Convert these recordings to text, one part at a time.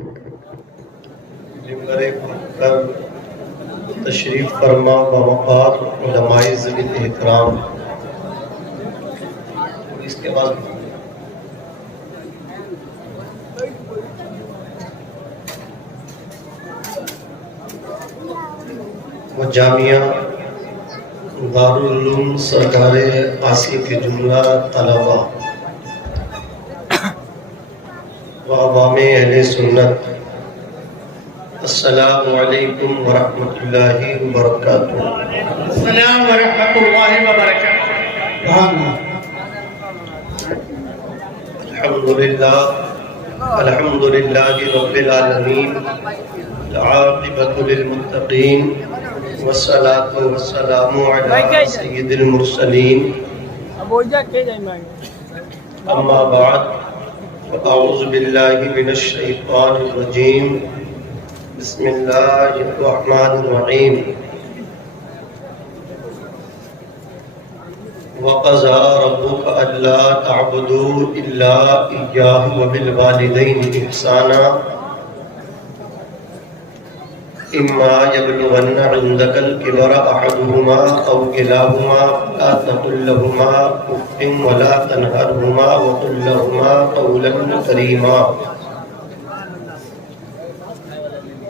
ممبر پر تشریف فرما بوقار علماء ذوی احترام، اس کے بعد وہ جامعہ دارالعلوم سرکار آسی کے جملہ طلباء و عوام اہل سنت، السلام علیکم ورحمۃ اللہ وبرکاتہ۔ السلام ورحمۃ اللہ وبرکاتہ۔ الحمد للہ رب العالمین، العاقبۃ للمتقین، والصلاۃ والسلام علی سید المرسلین، اما بعد فاعوذ باللہ من الشیطان الرجیم، بسم اللہ الرحمن الرحیم۔ وَقَضَىٰ رَبُّكَ أَلَّا تَعْبُدُوا إِلَّا إِيَّاهُ وَبِالْوَالِدَيْنِ إِحْسَانًا إِمَّا يَبْلُغَنَّ عِندَكَ الْكِبَرَ أَحَدُهُمَا أَوْ كِلَاهُمَا فَلَا تَقُل لَّهُمَا أُفٍّ وَلَا تَنْهَرْهُمَا وَقُل لَّهُمَا قَوْلًا كَرِيمًا۔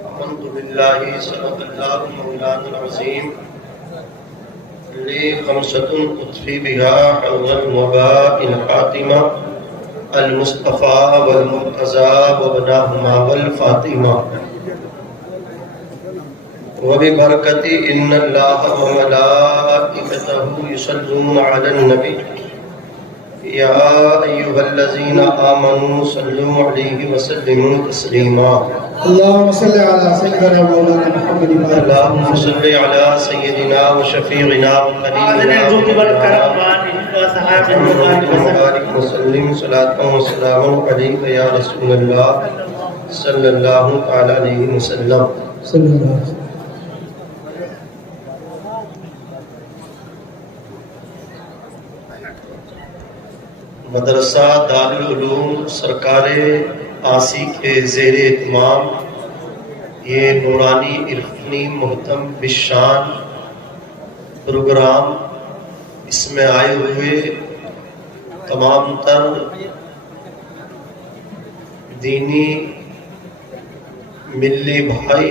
الحمد للہ، صدق اللہ مولانا العظیم۔ لی خمسۃ اطفی بہا حوض الوباء الخاتمہ، المصطفیٰ والمرتضیٰ وابناہما والفاطمہ، وببرکت ان اللہ وملائکتہ یصلون علی النبی یا ایھا الذین آمنوا صلوا علیہ وسلموا تسلیما۔ اللهم صل على سيدنا مولانا محمد اللهم صل على سيدنا وشفيعنا وقريبنا وبارك وسلم صلاة وسلام عليك يا رسول الله صلى الله تعالى عليه وسلم۔ صلی اللہ علیہ وسلم۔ مدرسہ دارالعلوم سرکار آسی کے زیر اہتمام یہ نورانی عرفانی محتم بالشان پروگرام، اس میں آئے ہوئے تمام تر دینی ملی بھائی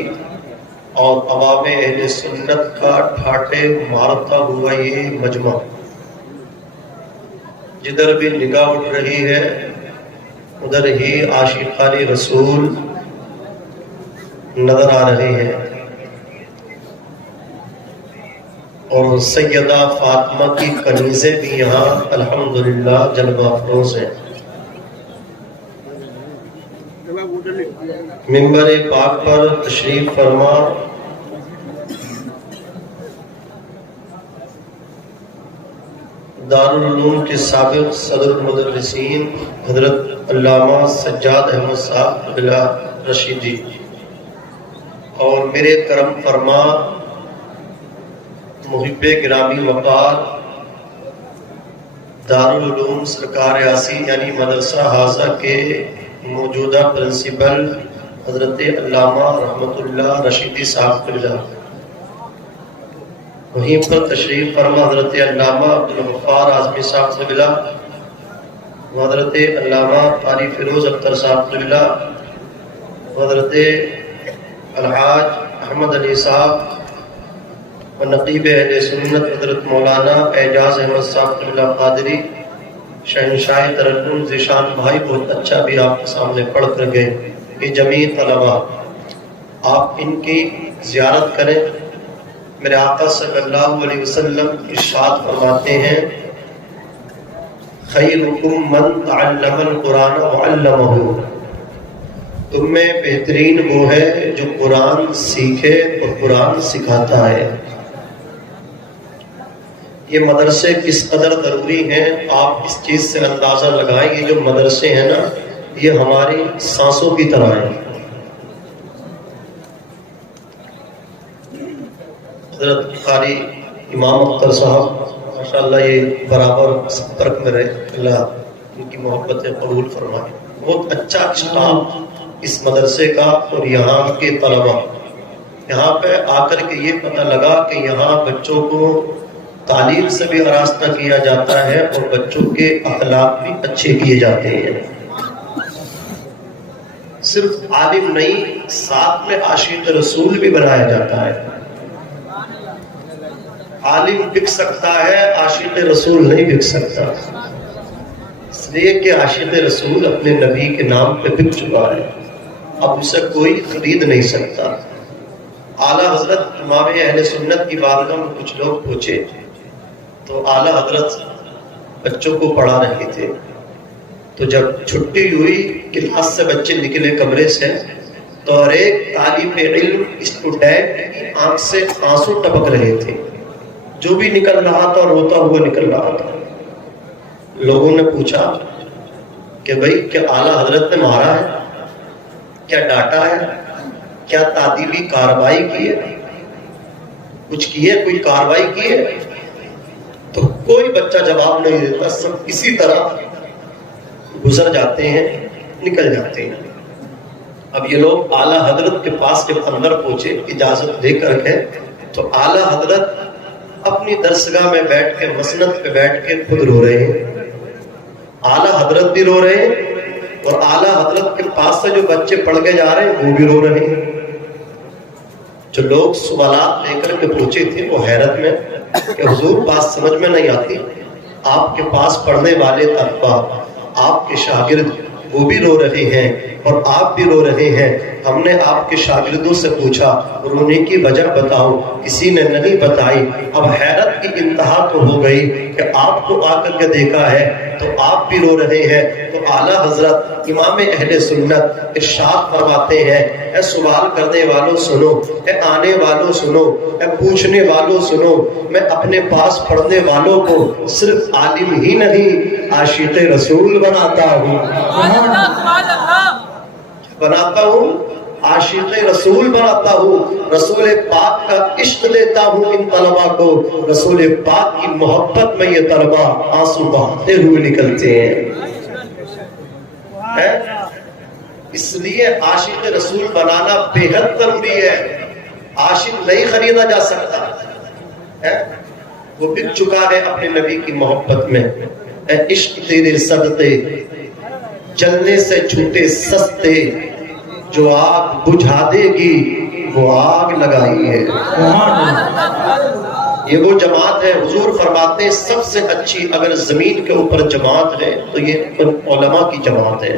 اور عوام اہل سنت کا ٹھاٹھے مارتا ہوا یہ مجمع، جدھر بھی نگاہ اٹھ رہی ہے ادھر ہی عاشقان رسول نظر آ رہی ہے، اور سیدہ فاطمہ کی کنیزیں بھی یہاں الحمدللہ جلوہ افروز ہیں۔ منبر پاک پر تشریف فرما دارالعلوم کے سابق صدر المدرسین حضرت علامہ سجاد احمد صاحب قبلہ رشیدی، اور میرے کرم فرما محب گرامی وقار دارالعلوم سرکار آسی یعنی مدرسہ حاضہ کے موجودہ پرنسپل حضرت علامہ رحمت اللہ رشیدی صاحب قبلہ، وہیں پر تشریف فرما حضرت علامہ عبدالغفار اعظمی صاحب قبلہ، حضرت علامہ قاری فیروز اختر صاحب قبلہ، حضرت الحاج احمد علی صاحب و نقیب اہل سنت حضرت مولانا اعجاز احمد صاحب قبلہ قادری، شہنشاہ ترنم ذیشان بھائی بہت اچھا بھی آپ کے سامنے پڑھ کر گئے۔ یہ جمیع طلباء آپ ان کی زیارت کریں۔ میرے آقا صلی اللہ علیہ وسلم ارشاد فرماتے ہیں، خیرکم من تعلم القرآن وعلمہ، تم میں بہترین وہ ہے جو قرآن سیکھے اور قرآن سکھاتا ہے۔ یہ مدرسے کس قدر ضروری ہیں آپ اس چیز سے اندازہ لگائیں۔ یہ جو مدرسے ہیں نا یہ ہماری سانسوں کی طرح ہیں۔ حضرت قاری امام اختر صاحب ماشاءاللہ یہ برابر سپرک میں رہے، اللہ ان کی محبت قبول فرمائے۔ بہت اچھا اسٹاف اس مدرسے کا اور یہاں کے طلباء، یہاں پہ آ کر کے یہ پتہ لگا کہ یہاں بچوں کو تعلیم سے بھی آراستہ کیا جاتا ہے اور بچوں کے اخلاق بھی اچھے کیے جاتے ہیں۔ صرف عالم نہیں، ساتھ میں عاشق رسول بھی بنایا جاتا ہے۔ عالم بک سکتا ہے، عاشق رسول نہیں بک سکتا، اس لیے کہ عاشق رسول اپنے نبی کے نام پہ بک چکا ہے، اب اسے کوئی خرید نہیں سکتا۔ اعلیٰ حضرت امام اہل سنت کی بارگاہ میں کچھ لوگ پہنچے تو اعلیٰ حضرت بچوں کو پڑھا رہے تھے، تو جب چھٹی ہوئی کلاس سے بچے نکلے کمرے سے تو ہر ایک طالب علم اسٹوڈنٹ کی آنکھ سے آنسو ٹپک رہے تھے، جو بھی نکل رہا تھا روتا ہوا نکل رہا تھا۔ لوگوں نے پوچھا کہ بھئی کیا اعلیٰ حضرت نے مارا ہے، کیا ڈانٹا ہے، کیا تعدیبی کارروائی کی ہے، کچھ کی ہے، کوئی کارروائی کی ہے؟ تو کوئی بچہ جواب نہیں دیتا، سب اسی طرح گزر جاتے ہیں، نکل جاتے ہیں۔ اب یہ لوگ اعلیٰ حضرت کے پاس جب اندر پہنچے اجازت لے کر کے، تو اعلیٰ حضرت اپنی درسگاہ میں بیٹھ کے مسند پہ بیٹھ کے خود رو رہے ہیں، اعلیٰ حضرت بھی رو رہے ہیں اور اعلیٰ حضرت کے پاس سے جو بچے پڑھ کے جا رہے ہیں وہ بھی رو رہے ہیں۔ جو لوگ سوالات لے کر کے پہنچے تھے وہ حیرت میں کہ حضور بات سمجھ میں نہیں آتی، آپ کے پاس پڑھنے والے طلباء، آپ کے شاگرد وہ بھی رو رہے ہیں اور آپ بھی رو رہے ہیں، ہم نے آپ کے شاگردوں سے پوچھا رونے کی وجہ بتاؤ، کسی نے نہیں بتائی۔ اب حیرت کی انتہا تو ہو گئی کہ آپ کو آ کر کے دیکھا ہے تو آپ بھی رو رہے ہیں۔ تو اعلیٰ حضرت امام اہل سنت ارشاد فرماتے ہیں، اے سوال کرنے والوں سنو، اے آنے والوں سنو، اے پوچھنے والوں سنو، میں اپنے پاس پڑھنے والوں کو صرف عالم ہی نہیں عاشق رسول بناتا ہوں، عاشق رسول بناتا ہوں، رسول پاک کا عشق دیتا ہوں ان طلباء کو، رسول پاک کی محبت میں یہ طلباء آنسو بہاتے ہوئے نکلتے ہیں۔ اس لیے عاشق رسول بنانا بے حد ضروری ہے، عاشق نہیں خریدا جا سکتا، وہ بک چکا ہے اپنے نبی کی محبت میں۔ اے عشق تیرے صدقے جلنے سے چھوٹے سستے، جو آگ بجھا دے گی وہ آگ لگائی ہے۔ یہ وہ جماعت ہے، حضور فرماتے ہیں سب سے اچھی اگر زمین کے اوپر جماعت ہے تو یہ علماء کی جماعت ہے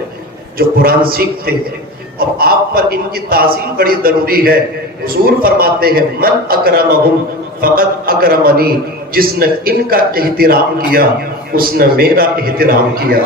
جو قرآن سیکھتے ہیں، اور آپ پر ان کی تعظیم بڑی ضروری ہے۔ حضور فرماتے ہیں من اکرمہم فقط اکرمنی، جس نے ان کا احترام کیا اس نے میرا احترام کیا،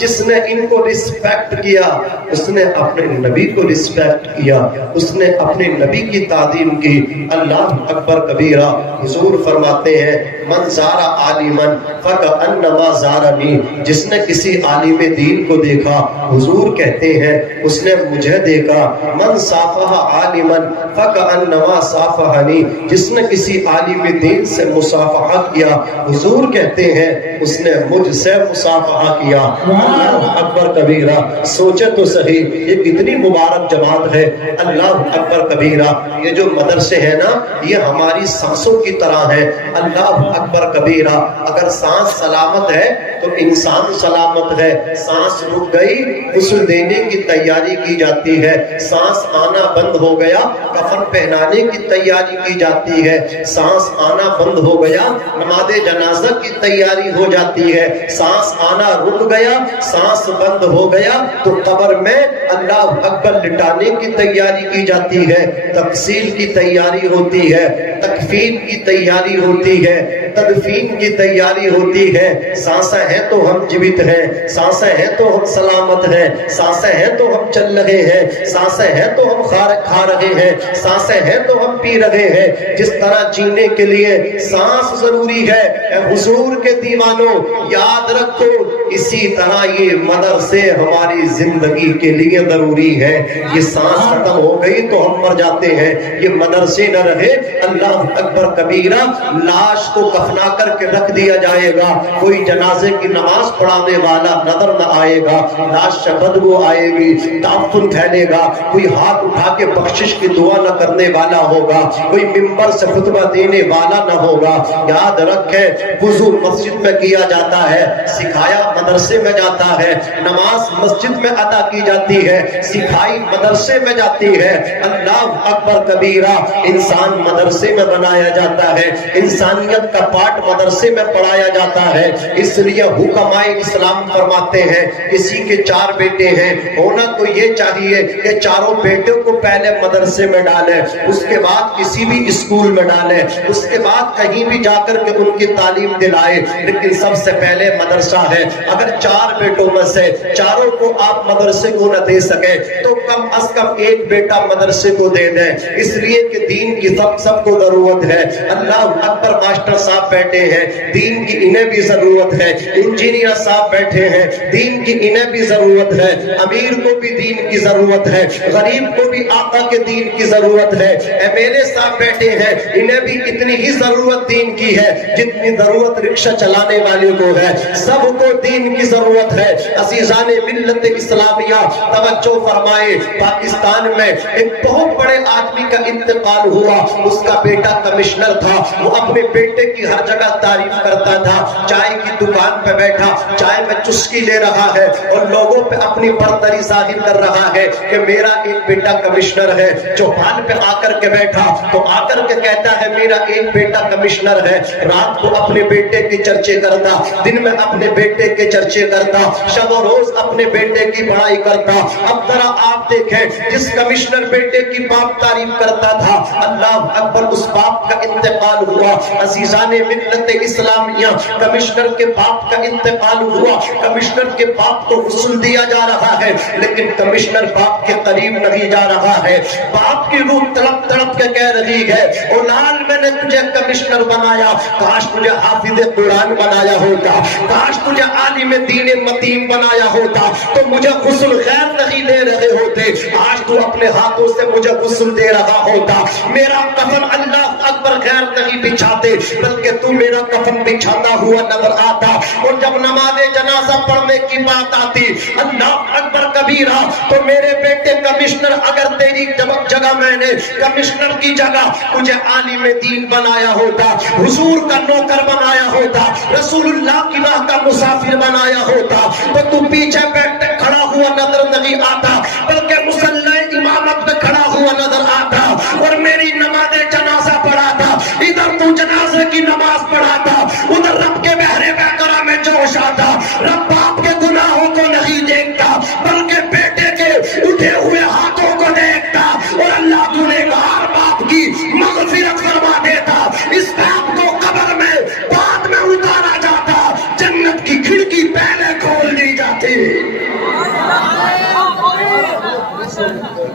جس نے ان کو رسپیکٹ کیا اس نے اپنے نبی کو رسپیکٹ کیا، اس نے اپنے نبی کی تعظیم کی۔ اللہ اکبر کبیرہ۔ حضور فرماتے ہیں من زار عالما فکأنما زارنی، جس نے کسی عالم دین کو دیکھا، حضور کہتے ہیں اس نے مجھے دیکھا۔ من صافح عالما فکأنما صافحنی، جس نے کسی عالم دین سے مصافحہ کیا، حضور کہتے ہیں اس نے مجھ سے مصافحہ کیا۔ اللہ اکبر کبیرہ۔ سوچے تو صحیح یہ کتنی مبارک جماعت ہے۔ اللہ اکبر کبیرہ۔ یہ جو مدرسے ہیں نا یہ ہماری سانسوں کی طرح ہیں۔ اللہ اکبر کبیرہ۔ اگر سانس سلامت ہے تو انسان سلامت ہے، سانس رک گئی غسل دینے کی تیاری کی جاتی ہے، سانس آنا بند ہو گیا کفن پہنانے کی تیاری کی جاتی ہے، سانس آنا بند ہو گیا نماز جنازہ کی تیاری ہو جاتی ہے، سانس آنا رک گیا، سانس بند ہو گیا تو قبر میں اللہ اکبر لٹانے کی تیاری کی جاتی ہے، تغسیل کی تیاری ہوتی ہے، تکفین کی تیاری ہوتی ہے، تدفین کی تیاری ہوتی ہے۔ سانسیں ہیں تو ہم جیوت ہیں، سانسیں ہیں تو ہم سلامت ہیں، سانسیں ہیں تو ہم چل رہے ہیں، سانسیں ہیں تو ہم کھا رہے ہیں، سانسیں ہیں تو ہم پی رہے ہیں۔ جس طرح جینے کے لیے سانس ضروری ہے، اے حضور کے دیوانوں یاد رکھو، اسی طرح یہ مدرسے ہماری زندگی کے لیے ضروری ہے۔ یہ سانس ختم ہو گئی تو ہم مر جاتے ہیں، یہ مدرسے نہ رہے اللہ اکبر کبیرہ، لاش کو دفنا کر کے رکھ دیا جائے گا، کوئی جنازے کی نماز پڑھانے والا نظر نہ آئے گا، لاش سے بدبو آئے گی، تعفن پھیلے گا، کوئی ہاتھ اٹھا کے بخشش کی دعا نہ کرنے والا ہوگا، کوئی ممبر سے خطبہ دینے والا نہ ہوگا۔ یاد رکھے وضو مسجد میں کیا جاتا ہے، سکھایا مدرسے میں جاتا ہے، نماز مسجد میں ادا کی جاتی ہے، سکھائی مدرسے میں جاتی ہے۔ اللہ اکبر کبیرہ، انسان مدرسے میں بنایا جاتا ہے، انسانیت کا پاٹ مدرسے میں پڑھایا جاتا ہے۔ اس لیے حکماء اسلام فرماتے ہیں کسی کے 4 بیٹے ہیں، ہونا تو یہ چاہیے کہ چاروں بیٹوں کو پہلے مدرسے میں ڈالیں، اس کے بعد کسی بھی اسکول میں ڈالیں، اس کے بعد کہیں بھی جا کر کے ان کی تعلیم دلائے، لیکن سب سے پہلے مدرسہ ہے۔ اگر 4 بیٹوں میں سے چاروں کو آپ مدرسے کو نہ دے سکے تو کم از کم ایک بیٹا مدرسے کو دے دیں، اس لیے کہ دین کی سب کو ضرورت ہے۔ اللہ اکبر، ماسٹر صاحب بیٹھے ہیں، دین کی انہیں بھی ضرورت ہے، انجینئر صاحب بیٹھے ہیں، دین کی انہیں بھی ضرورت ہے، امیر کو بھی دین کی ضرورت ہے، غریب کو بھی آقا کے دین کی ضرورت ہے، ایم صاحب بیٹھے ہیں، انہیں بھی اتنی ہی ضرورت دین کی ہے جتنی ضرورت رکشہ چلانے والے کو ہے، سب کو دین کی ضرورت ہے۔ عزیزان ملت اسلامیہ توجہ فرمائے، پاکستان میں ایک بہت بڑے آدمی کا انتقال ہوا، اس کا بیٹا کمشنر تھا، وہ اپنے بیٹے کی ہر جگہ تعریف کرتا تھا، چائے کی دکان پہ بیٹھا چائے میں چسکی لے رہا ہے اور لوگوں پہ اپنی برتری ظاہر کر رہا ہے کہ میرا ایک بیٹا کمشنر ہے۔ چوپان پہ آ کر کے بیٹھا تو آ کر کے کہتا ہے میرا ایک بیٹا کمشنر ہے، رات کو اپنے بیٹے کے چرچے کرتا، دن میں اپنے بیٹے کے چرچے کرتا، شب و روز اپنے بیٹے کی بڑائی کرتا۔ اب ذرا آپ دیکھیں، جس کمشنر بیٹے کی باپ تعریف کرتا تھا، اللہ اکبر، اس باپ کا انتقال ہوا۔ عزیزان ملت اسلامیہ، کمشنر کے باپ کا انتقال ہوا، کمشنر کے باپ کو غسل دیا جا رہا ہے لیکن کمشنر باپ کے قریب نہیں جا رہا ہے۔ باپ کی روح تڑپ تڑپ کے کہہ رہی ہے، اولاد میں نے تجھے کمشنر بنایا، کاش تجھے حافظ قرآن بنایا ہوتا، کاش تجھے عالم دین متین بنایا ہوتا تو مجھے غسل غیر نہیں دے رہے ہوتے، آج تو اپنے ہاتھوں سے مجھے غسل دے رہا ہوتا، میرا کفن اللہ اکبر غیر نہیں بچھاتے بلکہ تو میرا کفن بچھاتا ہوا نظر آتا۔ اور جب نماز جنازہ پڑھنے کی بات آتی، اللہ اکبر کبیرہ، تو میرے بیٹے کمشنر، اگر تیری جگہ میں نے کمشنر کی جگہ تجھے عالم دین بنایا ہوتا، حضور کا نوکر بنایا ہوتا، رسول اللہ کی راہ کا مسافر بنایا ہوتا تو تو پیچھے بیٹھ کھڑا ہوا نظر نہیں آتا بلکہ مصلی امامت میں کھڑا ہوا نظر آتا اور میری نماز جنازہ پڑھاتا، ادھر تو جنازے کی نماز پڑھاتا، ادھر رب کے بحر بیقرہ میں جوش آتا۔ رب باپ کے گناہوں کو نہیں دیکھتا بلکہ بیٹے کے اٹھے ہوئے ہاتھوں کو دیکھتا، اور اللہ گنہگار باپ کی مغفرت فرما دیتا۔ اس باپ کو قبر میں بعد میں اتارا جاتا، جنت کی کھڑکی پہلے کھول دی جاتی۔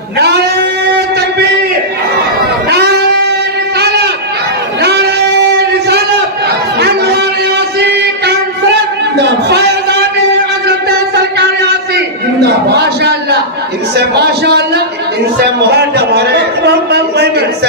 نعرہ تکبیر، نعرہ رسالت، انوار یاسی کانفرنس، فیضان حضرت سرکار یاسی، ماشاءاللہ، ان سے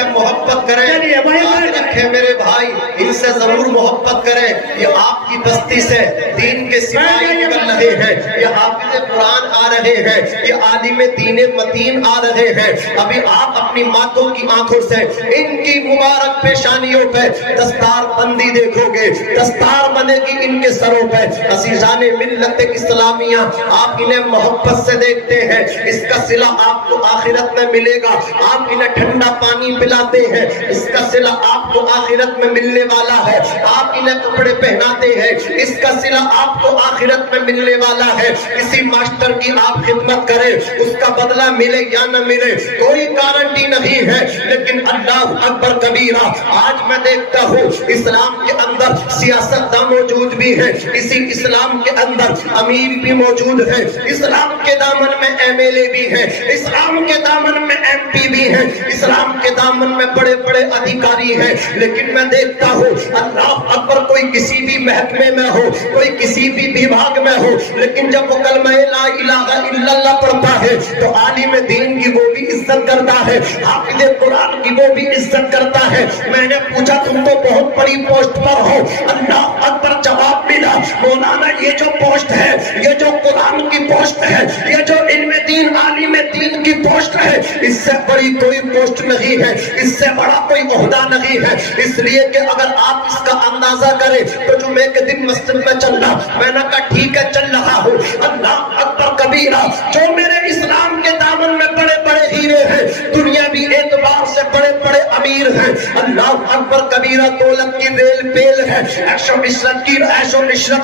محبت کریں، یاد رکھیں میرے بھائی، ان سے ضرور محبت کریں۔ یہ آپ کی بستی سے دین کے سپاہی نکل رہے ہیں، یہ حافظ قرآن آ رہے ہیں، یہ عالم دین متین آ رہے ہیں۔ ابھی آپ اپنی ماتوں کی آنکھوں سے ان کی مبارک پیشانیوں پہ دستار بندی دیکھو گے، دستار بنے گی ان کے سروں پہ۔ عزیزان ملت اسلامیہ، آپ انہیں محبت سے دیکھتے ہیں، اس کا صلہ آپ کو آخرت میں ملے گا۔ آپ انہیں ٹھنڈا پانی پلاتے ہیں، اس کا صلہ آپ کو آخرت میں ملنے والا ہے۔ آپ انہیں کپڑے پہناتے ہیں، اس کا صلہ آپ کو آخرت میں ملنے والا ہے۔ کسی ماسٹر کی آپ خدمت کریں، اس کا بدلہ ملے یا نہ ملے کوئی گارنٹی نہیں ہے، لیکن اللہ اکبر کبیرہ، آج میں دیکھتا ہوں اسلام کے اندر سیاست داں موجود بھی ہے، اسی اسلام کے اندر امیر بھی موجود ہے، اسلام کے دامن میں ایم ایل اے بھی ہے، اسلام کے دامن میں ایم پی بھی ہیں, اسلام کے دامن میں بڑے بڑے ادھیکاری ہیں, لیکن میں دیکھتا ہوں اللہ اکبر کوئی کسی بھی محکمے میں ہو, کوئی کسی بھی وبھاگ میں ہو, لیکن جب وہ کلمہ لا الہ الا اللہ پڑھتا ہے تو عالم دین کی وہ بھی عزت کرتا ہے, حافظ قرآن کی وہ بھی عزت کرتا ہے. میں نے پوچھا تم تو بہت بڑی پوسٹ پر ہو, اللہ اکبر جواب ملا مولانا یہ جو پوسٹ ہے, یہ جو قرآن کی پوسٹ ہے, یہ جو علم دین عالم دین کی پوسٹ ہے, اس سے بڑی کوئی پوسٹ نہیں ہے, اس سے بڑا کوئی عہدہ نہیں ہے. اس لیے کہ اگر آپ اس کا اندازہ کریں تو جمعے کے دن مسجد میں چلنا, میں نے کہا ٹھیک ہے چل رہا ہوں, اللہ اکبر کبیرہ, جو میرے اسلام کے دامن میں بڑے بڑے ہیرے ہیں, دنیاوی اعتبار سے بڑے بڑے امیر ہیں, اللہ اکبر کبیرہ, دولت کی ریل پیل ہے, عیش و عشرت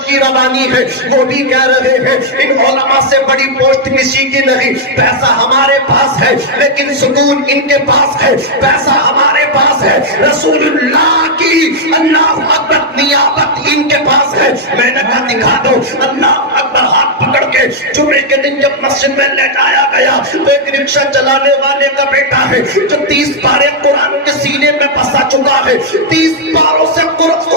کی روانی ہے, وہ بھی کہہ رہے ہیں ان علماء سے بڑی پوسٹ کسی کی نہیں. پیسہ ہمارے پاس ہے لیکن سکون ان کے پاس ہے, پیسہ ہمارے پاس ہے, رسول اللہ کی اللہ اکبر نیابت ان کے پاس ہے. میں نے کہا دکھا دو, اللہ اکبر ہاتھ پکڑ کے جمعے کے دن جب مسجد میں لے جایا گیا تو ایک رکشہ چلانے والے کا بیٹا ہے جو 30 پارے قرآن کے سینے میں بسا چکا ہے, 30 پاروں سے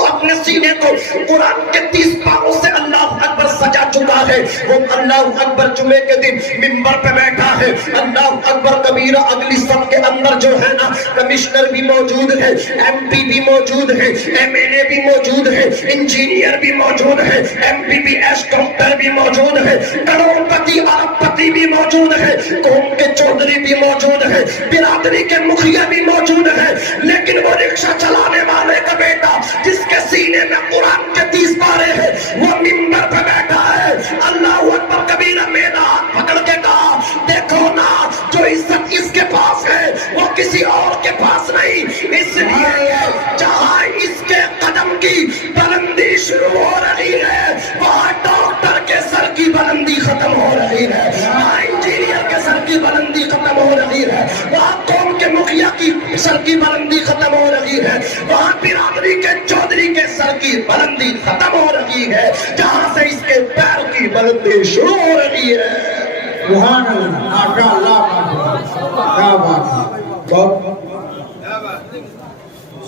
اپنے سینے کو قرآن کے 30 پاروں سے اللہ اکبر سجا چکا ہے. وہ اللہ اکبر جمعے کے دن منبر پہ بیٹھا ہے, اللہ اکبر کبیرہ, اگلی صف کے اندر جو ہے نا کمشنر بھی موجود ہے, ایم پی بھی موجود ہے, ایم ایل اے بھی موجود ہے, انجینئر بھی موجود ہے, M B B S doctor بھی موجود ہے, کروڑ پتی ارب پتی بھی موجود ہے, قوم کے چودھری بھی موجود ہے, برادری کے مکھیا بھی موجود ہے, لیکن وہ رکشہ چلانے والے کا بیٹا جس کے سینے میں قرآن کے 30 پارے ہیں وہ منبر پہ بیٹھا ہے. اللہ اکبر کبیرہ, میرا ہاتھ پکڑ کے کہا دیکھو نا, جو عزت اس کے پاس ہے وہ کسی اور کے پاس نہیں, اس لیے جہاں اس کے قدم کی بلندی شروع ہو رہی ہے وہاں ڈاکٹر کے سر کی بلندی ختم ہو رہی ہے, وہاں انجینئر کے سر کی بلندی ختم ہو رہی ہے, وہاں قوم کے مکھیا کی سر کی بلندی ختم ہو رہی ہے, وہاں برادری کے چودھری کے سر کی بلندی ختم ہو رہی ہے, جہاں سے اس کے پیر کی بلندی شروع ہو رہی ہے. سبحان اللہ, ماشاء اللہ, کیا بات ہے. بہت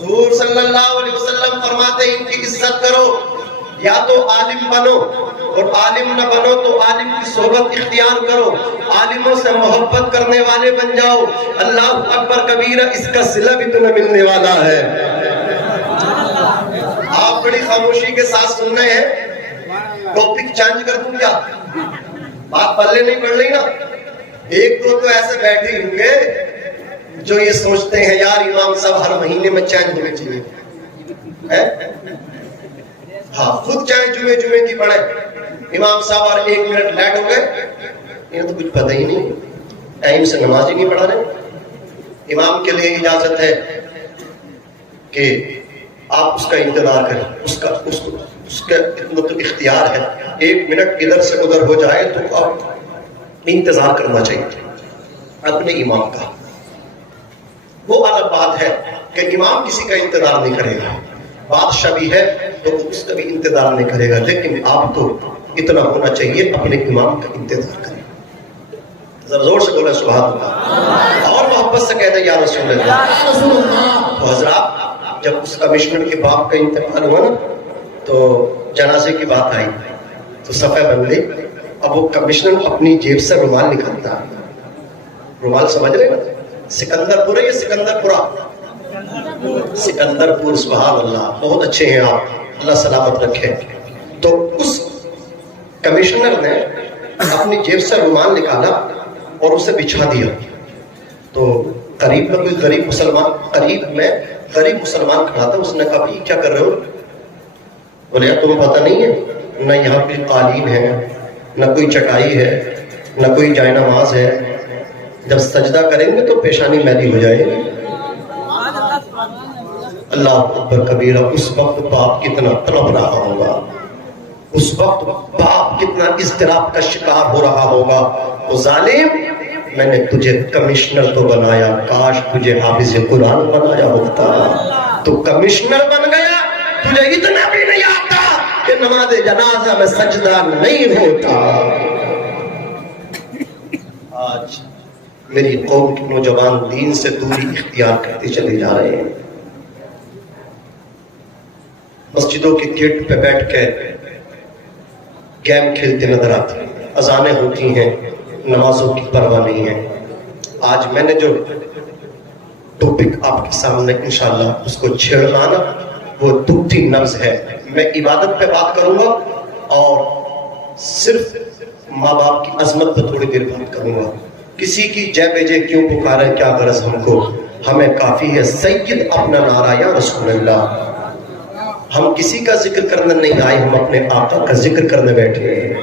حضور صلی اللہ علیہ وسلم فرماتے ہیں ان کی عزت کرو, یا تو عالم بنو, اور عالم نہ بنو تو عالم کی صحبت اختیار کرو, عالموں سے محبت کرنے والے بن جاؤ. اللہ اکبر کبیرہ, اس کا صلہ بھی تمہیں ملنے والا ہے. آپ بڑی خاموشی کے ساتھ سن رہے ہیں, ٹاپک چینج کر دوں کیا؟ بات پلے نہیں پڑ رہی نا. ایک دو تو ایسے بیٹھے ہوں گے جو یہ سوچتے ہیں یار امام صاحب ہر مہینے میں چینج ہونے چاہیے. ہاں, خود چاہے جمعے کی پڑھے, امام صاحب اور 1 منٹ لیٹ ہو گئے, انہیں تو کچھ پتہ ہی نہیں, ٹائم سے نماز ہی نہیں پڑھا رہے. امام کے لیے اجازت ہے کہ آپ اس کا انتظار کریں, اس کا تو اختیار ہے, 1 منٹ ادھر سے ادھر ہو جائے تو آپ انتظار کرنا چاہیے اپنے امام کا. وہ الگ بات ہے کہ امام کسی کا انتظار نہیں کرے گا, بادشاہ بھی ہے تو اس کا بھی انتظار نہیں کرے گا, لیکن آپ تو اتنا ہونا چاہیے اپنے امام کا انتظار کریں. ذرا زور سے بولیں سبحان اللہ, اور محبت سے کہتے ہیں یا رسول اللہ. تو حضرات, جب اس کمشنر کے باپ کا انتقال ہوا نا تو جنازے کی بات آئی تو صفحہ بن گئی. اب وہ کمشنر اپنی جیب سے رومال نکالتا ہے, رومال سمجھ رہے نا, سکندر پور ہے یہ سکندر پورا, سکندر پور, سبحان اللہ, بہت اچھے ہیں آپ, اللہ سلامت رکھے. تو اس کمشنر نے اپنی جیب سے رومال نکالا اور اسے بچھا دیا. تو قریب میں کوئی غریب مسلمان کھڑا تھا, اس نے کہا بھائی کیا کر رہے ہو؟ بولے یار تمہیں پتہ نہیں ہے نہ یہاں کوئی قالین ہے, نہ کوئی چٹائی ہے, نہ کوئی جائے نماز ہے, جب سجدہ کریں گے تو پیشانی میلی ہو جائے گی. اللہ اکبر کبیرہ, اس وقت باپ کتنا تڑپ رہا ہوگا, اس وقت باپ کتنا اضطراب کا شکار ہو رہا ہوگا. وہ ظالم, میں نے تجھے کمشنر تو بنایا, کاش تجھے حافظ قرآن بنایا ہوتا. تو کمشنر بن گیا, تجھے اتنا بھی نہیں آتا کہ نماز جنازہ میں سجدہ نہیں ہوتا. آج میری قوم کے نوجوان دین سے دوری اختیار کرتے چلے جا رہے ہیں. مسجدوں کے گیٹ پہ بیٹھ کے گیم کھیلتے نظر آتے ہیں. اذانیں ہوتی ہیں, نمازوں کی پرواہ نہیں ہے. آج میں نے جو ٹاپک آپ کے سامنے انشاءاللہ اس کو چھیڑنا نا, وہ دکھتی نبض ہے. میں عبادت پہ بات کروں گا اور صرف ماں باپ کی عظمت پہ تھوڑی دیر بات کروں گا. کسی کی جے بے جے کیوں پکارے, کیا غرض ہم کو, ہمیں کافی ہے سید اپنا نعرہ یا رسول اللہ. ہم کسی کا ذکر کرنے نہیں آئے, ہم اپنے آقا کا ذکر کرنے بیٹھے ہیں.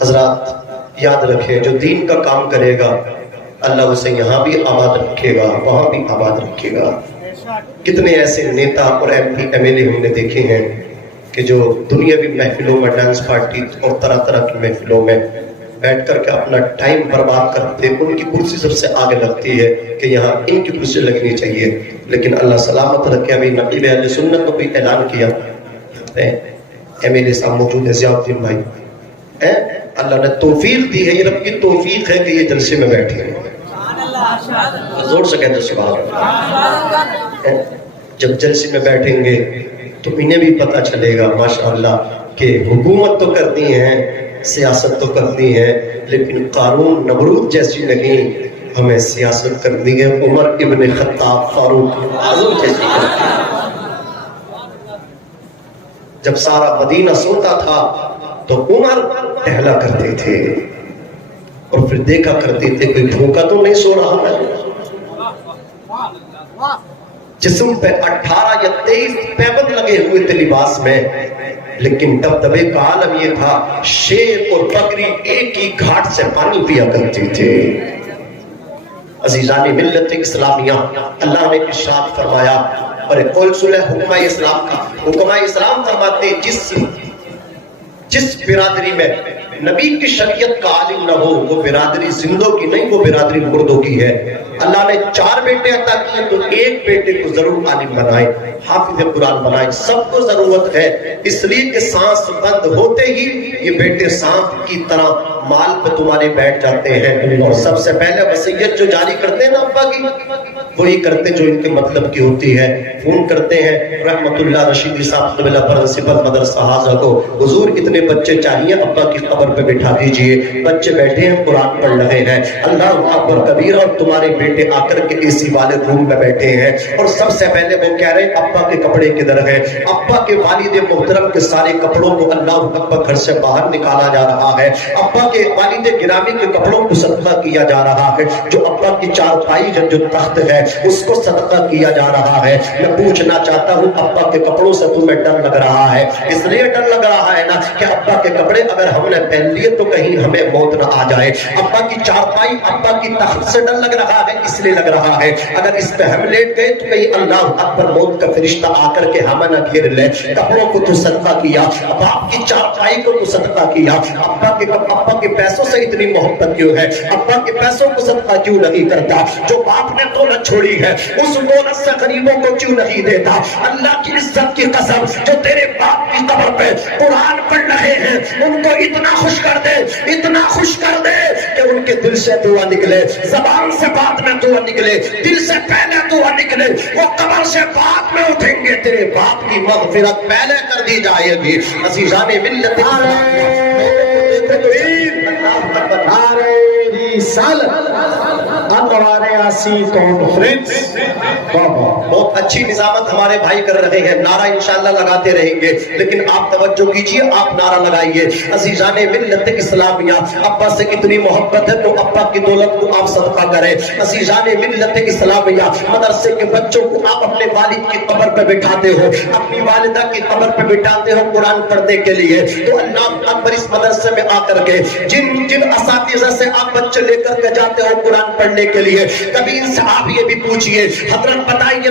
حضرات یاد رکھیں, جو دین کا کام کرے گا اللہ اسے یہاں بھی آباد رکھے گا, وہاں بھی آباد رکھے گا. کتنے ایسے نیتا اور M P M L A ہم نے دیکھے ہیں کہ جو دنیاوی محفلوں میں, ڈانس پارٹی اور طرح طرح کی محفلوں میں بیٹھ کر کے اپنا ٹائم برباد کرتے. ان کی کرسی سب سے آگے لگتی ہے کہ یہاں ان کی کرسی لگنی چاہیے. لیکن اللہ سلامت رکھے, ابھی نقیب اہل سنت کو کوئی اعلان کیا, ایم ایل اے صاحب موجود ہے ضیاء الدین بھائی, اللہ نے توفیق دی ہے, یہ رب کی توفیق ہے کہ یہ جلسے میں بیٹھے ہیں. زور سے کہتے سبحان اللہ. جب جلسے میں بیٹھیں گے تو انہیں بھی پتہ چلے گا ماشاءاللہ کہ حکومت تو کرتی ہیں, سیاست تو کرتی ہیں, لیکن قارون نمرود جیسی نہیں, ہمیں سیاست کرنی ہے عمر ابن خطاب فاروق اعظم جیسی کرتی ہے. جب سارا مدینہ سوتا تھا تو عمر ٹہلا کرتے تھے اور پھر دیکھا کرتے تھے کوئی بھوکا تو نہیں سو رہا ہے. جسم پہ 18 یا 23 پیبند لگے ہوئے تھے لباس میں, لیکن دبدبے کا عالم یہ تھا, شیر اور بکری ایک ہی گھاٹ سے پانی پیا کرتے تھے. عزیزان ملت اسلامیہ, اللہ نے ارشاد فرمایا, اور قول سنیں حکمہ اسلام کا, حکمہ اسلام فرماتے جس برادری میں نبی کی شریعت کا عالم نہ ہو وہ برادری زندوں کی نہیں, وہ برادری مردوں کی ہے. اللہ نے 4 بیٹے عطا کیے تو ایک بیٹے کو ضرور عالم بنائے, حافظ قرآن بنائے. سب کو ضرورت ہے, اس لیے کہ سانس بند ہوتے ہی یہ بیٹے سانپ کی طرح مال پہ تمہارے بیٹھ جاتے ہیں. اور سب سے پہلے وصیت جو جاری کرتے ہیں نا ابا کی, وہی کرتے جو ان کے مطلب کی ہوتی ہے. فون کرتے ہیں رحمت اللہ رشیدی صاحب پرنسپل مدرسہ حاضر کو, حضور اتنے بچے چاہیے, ابا کی قبر پہ بٹھا دیجئے. بچے بیٹھے ہیں قرآن پڑھ رہے ہیں, اللہ اکبر کبیرہ, اور تمہارے بیٹے آ کر کے اے سی والے روم میں بیٹھے ہیں اور سب سے پہلے وہ کہہ رہے ہیں ابا کے کپڑے کدھر ہیں. ابا کے والد محترم کے سارے کپڑوں کو اللہ اکبر گھر سے باہر نکالا جا رہا ہے. ابا کے والد گرامی کے کپڑوں کو صدقہ کیا جا رہا ہے. جو ابا کی چارپائی ہے, جو تخت ہے, اس کو صدقہ کیا جا رہا ہے. میں پوچھنا چاہتا ہوں ابا کے کپڑوں سے تمہیں ڈر لگ رہا ہے, اس لیے ڈر لگ رہا ہے نا کہ ابا کے کپڑے اگر ہم نے پہن لیے تو کہیں ہمیں موت نہ آ جائے. ابا کی چارپائی, ابا کی تخت سے ڈر لگ رہا ہے, اس لیے لگ رہا ہے اگر اس پہ ہم لیٹ گئے تو کہیں اللہ اکبر موت کا فرشتہ آ کر کے ہمیں نہ گھیر لے. کپڑوں کو تو صدقہ کیا, باپ کی چارپائی کو تو صدقہ کیا. ابا کے پیسوں سے اتنی محبت کیوں ہے, ابا کے پیسوں کو صدقہ کیوں نہیں کرتا. جو باپ نے دولت چھوڑی ہے اس دولت سے غریبوں کو کیوں نہیں دیتا. اللہ کی عزت کی قسم, جو تیرے باپ کی قبر پہ قرآن پڑھ رہے ہیں ان کو اتنا خوش کر دے, اتنا خوش کر دے کہ ان کے دل سے دعا نکلے, زبان سے بات میں دعا نکلے, دل سے پہلے دعا نکلے. وہ قبر سے بعد میں اٹھیں گے, تیرے باپ کی مغفرت پہلے کر دی جائے گی. عزیزان ملت بہت اچھی نظامت ہمارے بھائی کر رہے ہیں, نعرہ انشاءاللہ لگاتے رہیں گے, لیکن آپ توجہ کیجئے, آپ نعرہ لگائیے. عزیزان ملت اسلامیہ, ابا سے کتنی محبت ہے تو ابا کی دولت کو آپ صدقہ کریں. عزیزان ملت اسلامیہ, مدرسے کے بچوں کو آپ اپنے والد کی قبر پہ بٹھاتے ہو, اپنی والدہ کی قبر پہ بٹھاتے ہو قرآن پڑھنے کے لیے, تو اللہ اکبر اس مدرسے میں آ کر کے جن اساتذہ سے آپ بچے لے کر کے جاتے ہو قرآن پڑھنے کے لیے, کبھی ان سے آپ یہ بھی پوچھئے حضرت بتائیے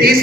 30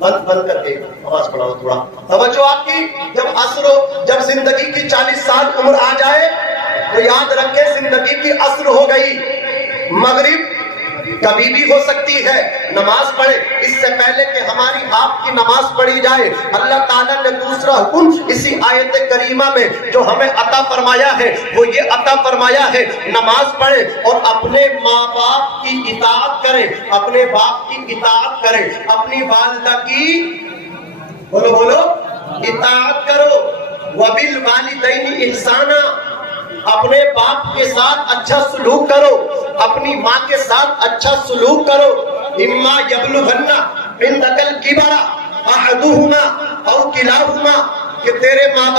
بند کر کے نماز پڑھاؤ تھوڑا توجہ آپ کی. جب عصر ہو, جب زندگی کی 40 سال عمر آ جائے تو یاد رکھے زندگی کی عصر ہو گئی. مغرب کبھی بھی ہو سکتی ہے, نماز پڑھے اس سے پہلے کہ ہماری آپ کی نماز پڑھی جائے. اللہ تعالیٰ نے دوسرا حکم اسی آیت کریمہ میں جو ہمیں عطا فرمایا ہے وہ یہ عطا فرمایا ہے نماز پڑھے اور اپنے ماں باپ کی اطاعت کریں, اپنے باپ کی اطاعت کریں, اپنی والدہ کی بولو اطاعت کرو. وَبِالْوَالِدَيْنِ إِحْسَانًا, اپنے باپ کے ساتھ اچھا سلوک کرو, اپنی ماں کے ساتھ اچھا سلوک کرو. اما یبلغن عندک الکبر احدہما او کلاہما, کہ تیرے ماں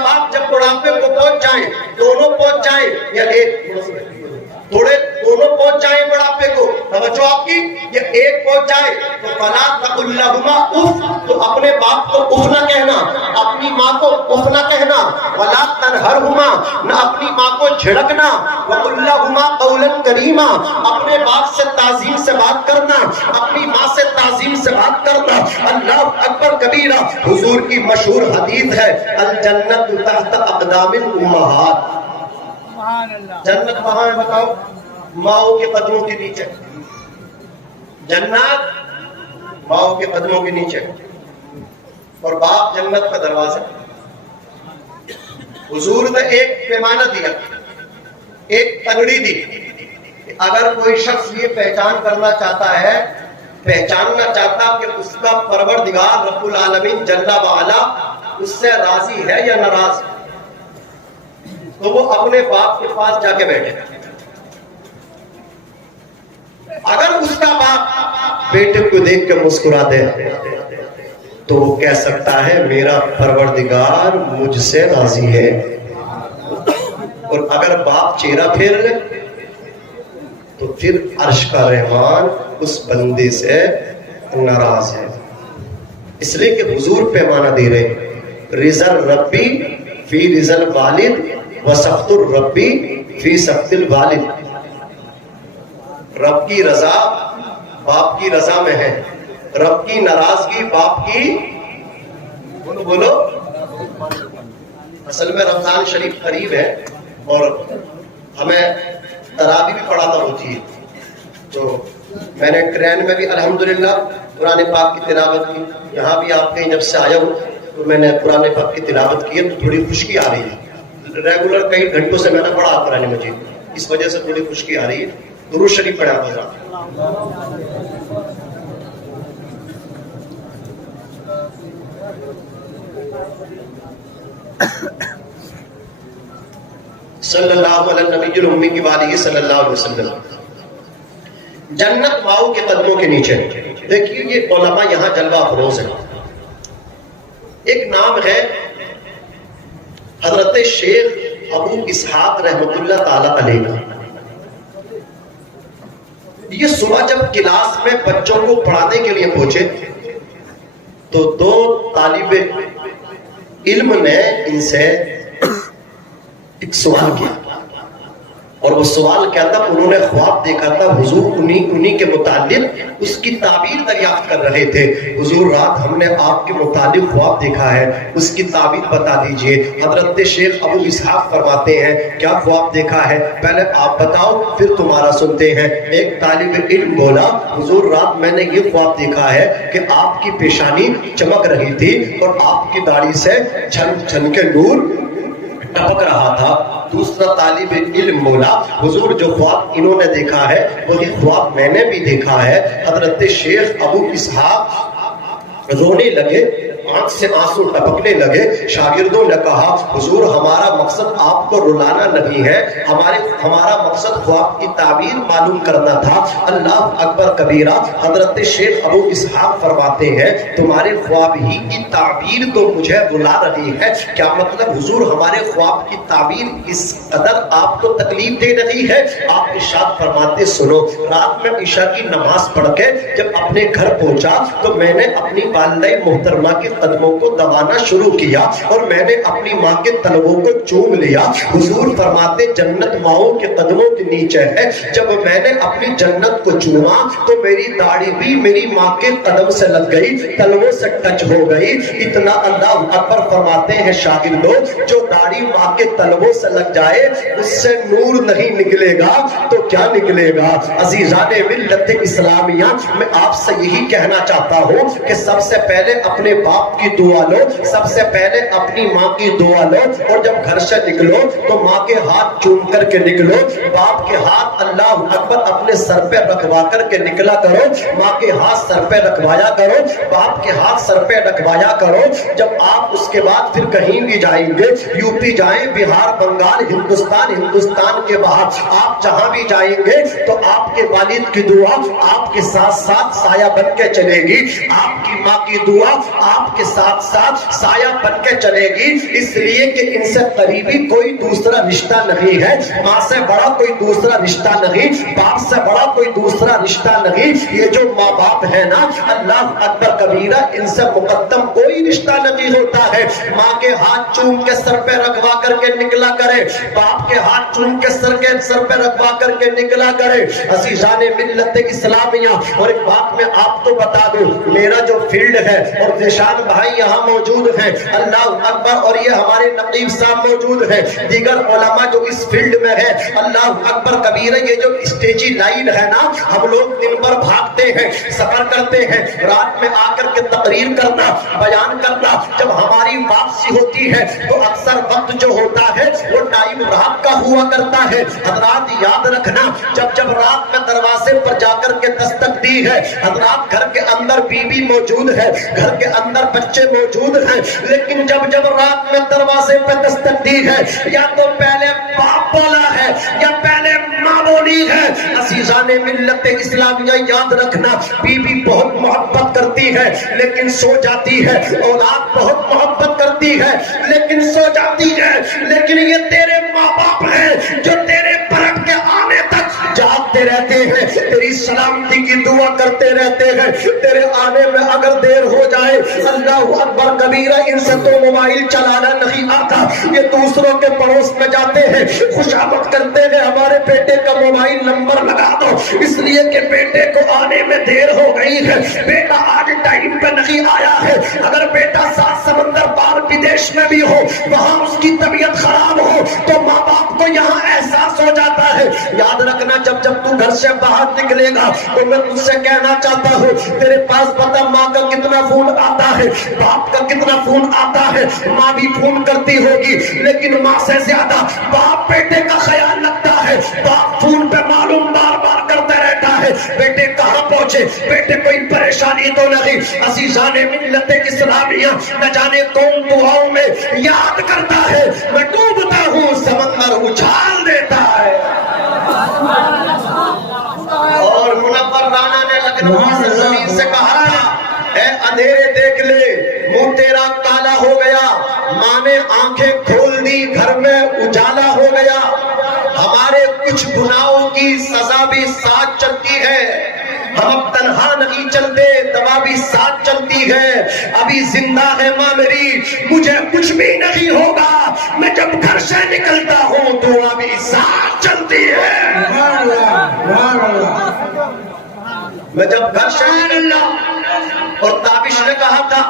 باپ جب بڑھاپے کو پہنچ جائیں, دونوں پہنچ جائیں یا ایک دونوں پہنچ جائیں بڑھاپے کو, توجہ آپ کی, یا ایک پہنچ جائے تو فلا تقل لہما اف, تو اپنے باپ کو اف نہ کہنا, اپنی ماں کو اف نہ کہنا. ولا تنہرہما, نہ اپنی ماں کو جھڑکنا. وقل لہما قولا کریما, اپنے باپ سے تعظیم سے بات کرنا, اپنی ماں سے تعظیم سے بات کرنا. اللہ اکبر کبیرہ. حضور کی مشہور حدیث ہے الجنت تحت اقدام الامہات, جنت کہاں ہے بتاؤ؟ ماؤں کے قدموں کے نیچے. جنت ماؤں کے قدموں کے نیچے, اور باپ جنت کا دروازہ. حضور نے ایک پیمانہ دیا, ایک تگڑی دی. اگر کوئی شخص یہ پہچان کرنا چاہتا ہے, پہچاننا چاہتا کہ اس کا پروردگار رب العالمین جل وعلا اس سے راضی ہے یا ناراض, تو وہ اپنے باپ کے پاس جا کے بیٹھے. اگر اس کا باپ بیٹے کو دیکھ کے مسکرا دے تو وہ کہہ سکتا ہے میرا پروردگار مجھ سے راضی ہے. اور اگر باپ چہرہ پھیر لے تو پھر عرش کا رحمان اس بندے سے ناراض ہے. اس لیے کہ حضور پیمانہ دے رہے, رضا الربی فی رضا الوالد وسخط الربی فی سخط الوالد. رب کی رضا باپ کی رضا میں ہے, رب کی ناراضگی باپ کی بولو. اصل میں رمضان شریف قریب ہے اور ہمیں تراویح بھی پڑھانا ہوتی ہے, تو میں نے ٹرین میں بھی الحمدللہ قرآن پاک کی تلاوت کی. یہاں بھی آپ کہیں جب سے آیا ہوں تو میں نے قرآن پاک کی تلاوت کی ہے, تو تھوڑی خشکی آ رہی ہے. ریگولر کئی گھنٹوں سے میں نے پڑھا قرآن مجید, اس وجہ سے تھوڑی خشکی آ رہی ہے. درود شریف پڑھا حضرات. صلی اللہ علیہ نبی الامی کی والہ صلی اللہ علیہ وسلم. جنت ماؤں کے قدموں کے نیچے. دیکھیے یہ علماء یہاں جلوہ افروز ہیں. ایک نام ہے حضرت شیخ ابو اسحاق رحمت اللہ تعالی علیہ کا. یہ صبح جب کلاس میں بچوں کو پڑھانے کے لیے پہنچے تو دو طالب علم نے ان سے ایک سوال کیا, اور وہ سوال کیا تھا, انہوں نے خواب دیکھا تھا حضور انہی کے متعلق اس کی تعبیر دریافت کر رہے تھے. حضور رات ہم نے آپ کے متعلق خواب دیکھا ہے, اس کی تعبیر بتا دیجئے. حضرت شیخ ابو اسحاق فرماتے ہیں کیا خواب دیکھا ہے, پہلے آپ بتاؤ پھر تمہارا سنتے ہیں. ایک طالب علم بولا حضور رات میں نے یہ خواب دیکھا ہے کہ آپ کی پیشانی چمک رہی تھی اور آپ کی داڑھی سے چھن چھن کے نور ٹپک رہا تھا. دوسرا طالب علم بولا حضور جو خواب انہوں نے دیکھا ہے وہی خواب میں نے بھی دیکھا ہے. حضرت شیخ ابو اسحاق رونے لگے, آنکھ سے آنسو ٹپکنے لگے. شاگردوں نے کہا حضور ہمارا مقصد آپ کو رلانا نہیں ہے, ہمارا مقصد خواب کی تعبیر معلوم کرنا تھا. اللہ اکبر کبیرہ. حضرت شیخ ابو اسحاق فرماتے ہیں تمہارے خواب ہی کی تعبیر تو مجھے رلا رہی ہے. کیا مطلب حضور ہمارے خواب کی تعبیر اس قدر آپ کو تکلیف دے رہی ہے؟ آپ ارشاد فرماتے سنو, رات میں عشاء کی نماز پڑھ کے جب اپنے گھر پہنچا تو میں نے اپنی والدہ محترمہ کی قدموں کو دبانا شروع کیا اور میں نے اپنی ماں کے تلووں کو چوم لیا. حضور فرماتے جنت ماؤں کے قدموں کے نیچے ہے. جب میں نے اپنی جنت کو چوما تو میری داڑھی بھی میری ماں کے قدم سے لگ گئی, تلووں سے ٹچ ہو گئی. اتنا اللہ اکبر فرماتے ہیں شاگرد لوگ, جو داڑھی ماں کے تلووں سے لگ جائے اس سے نور نہیں نکلے گا تو کیا نکلے گا؟ عزیزان ملت اسلامیہ, میں آپ سے یہی کہنا چاہتا ہوں کہ سب سے پہلے اپنے باپ کی دعا لو, سب سے پہلے اپنی ماں کی دعا لو, اور جب گھر سے نکلو تو ماں کے ہاتھ چوم کر کے نکلو. باپ کے ہاتھ اللہ اکبر اپنے سر پہ رکھوا کر کے نکلا کرو, ماں کے ہاتھ سر پہ رکھوایا کرو, باپ کے ہاتھ سر پہ رکھوایا کرو. جب آپ اس کے بعد پھر کہیں بھی جائیں گے, یو پی جائیں, بہار, بنگال, ہندوستان کے باہر آپ جہاں بھی جائیں گے تو آپ کے والد کی دعا آپ کے ساتھ ساتھ سایہ بن کے چلے گی, آپ کی ماں کی دعا آپ کے ساتھ ساتھ سایہ بن کے چلے گی. اس لیے کہ ان سے قریبی کوئی دوسرا رشتہ نہیں ہے, ماں سے بڑا کوئی دوسرا رشتہ نہیں, باپ سے بڑا کوئی دوسرا رشتہ نہیں. یہ جو ماں باپ ہے نا, اللہ اکبر کبیرہ, ان سے مقدم کوئی رشتہ نہیں ہوتا ہے. ماں کے ہاتھ چوم کے سر پہ رکھوا کر کے نکلا کرے, باپ کے ہاتھ چوم کے سر پہ رکھوا کر کے نکلا کرے. عزیزان ملت اسلامیہ, اور ایک بات میں آپ کو بتا دوں, میرا جو فیلڈ ہے اور ذیشان بھائی یہاں موجود ہیں, اللہ اکبر, اور یہ ہمارے نقیب صاحب موجود ہیں, دیگر علماء جو اس فیلڈ میں ہے, اللہ اکبر کبیرہ, یہ جو اسٹیجی لائن ہے نا, ہم لوگ دن بھر بھاگتے ہیں, سفر کرتے ہیں, رات میں آ کر کے تقریر کرنا, بیان کرنا, جب ہماری واپسی ہوتی ہے تو اکثر وقت جو ہوتا ہے وہ ٹائم رات کا ہوا کرتا ہے. حضرات یاد رکھنا, جب رات میں دروازے پر جا کر کے دستک دی ہے, حضرات گھر کے اندر بیوی موجود ہے, گھر کے اندر بچے موجود ہیں, لیکن جب رات میں دروازے پہ دستک دی ہے, یا تو پہلے باپ بولا ہے یا پہلے ماں بولی ہے. عزیزان ملت اسلامیہ یاد رکھنا, بیوی بہت محبت کرتی ہے لیکن سو جاتی ہے, اولاد بہت محبت کرتی ہے لیکن سو جاتی ہے, لیکن یہ تیرے ماں باپ ہیں جو تیرے پلٹ کے آنے تک جاگتے رہتے ہیں, تیری سلامتی کی دعا کرتے رہتے ہیں. تیرے آنے میں اگر دیر ہو جائے, اللہ اکبر کبیرہ, ان سے تو موبائل چلانا نہیں آتا, یہ دوسروں کے پڑوس میں جاتے ہیں, خوشامد کرتے ہیں, ہمارے بیٹے کا موبائل نمبر لگا دو, اس لیے کہ بیٹے کو آنے میں دیر ہو گئی ہے, بیٹا آج ٹائم پہ نہیں آیا ہے. اگر بیٹا 7 سمندر پار ودیش میں بھی ہو, وہاں اس کی طبیعت خراب ہو, تو ماں باپ کو یہاں احساس ہو جاتا ہے. یاد رکھنا, جب تو گھر سے باہر نکلے گا تو میں تجھ سے کہنا چاہتا ہوں, تیرے پاس پتہ ماں کا کتنا فون آتا ہے, باپ کا کتنا فون آتا ہے. ماں بھی فون کرتی ہوگی لیکن ماں سے زیادہ باپ بیٹے کا خیال رکھتا ہے. باپ فون پہ معلوم بار بار کرتا رہتا ہے, بیٹے کہاں پہنچے, بیٹے کوئی پریشانی تو نہیں. عزیزان ملت اسلامیہ, نہ جانے کون دعاؤں میں یاد کرتا ہے, میں ڈوبتا ہوں سمندر اچھال دیتا ہے. اور منور رانا نے لکھنؤ سے زمین سے کہا تھا, اے اندھیرے دیکھ لے, منہ تیرا کالا ہو گیا. ماں نے آنکھیں کھول دی, گھر میں اجالا ہو گیا. ہمارے کچھ گناہوں کی سزا بھی ساتھ چلتی ہے, ہم اب تنہا نہیں چلتے, دوا بھی ساتھ چلتی ہے. ابھی زندہ ہے ماں میری, مجھے کچھ بھی نہیں ہوگا, میں جب گھر سے نکلتا ہوں دعا بھی ساتھ چلتی ہے. میں جب گھر سے نکلتا, اور تابش نے کہا تھا,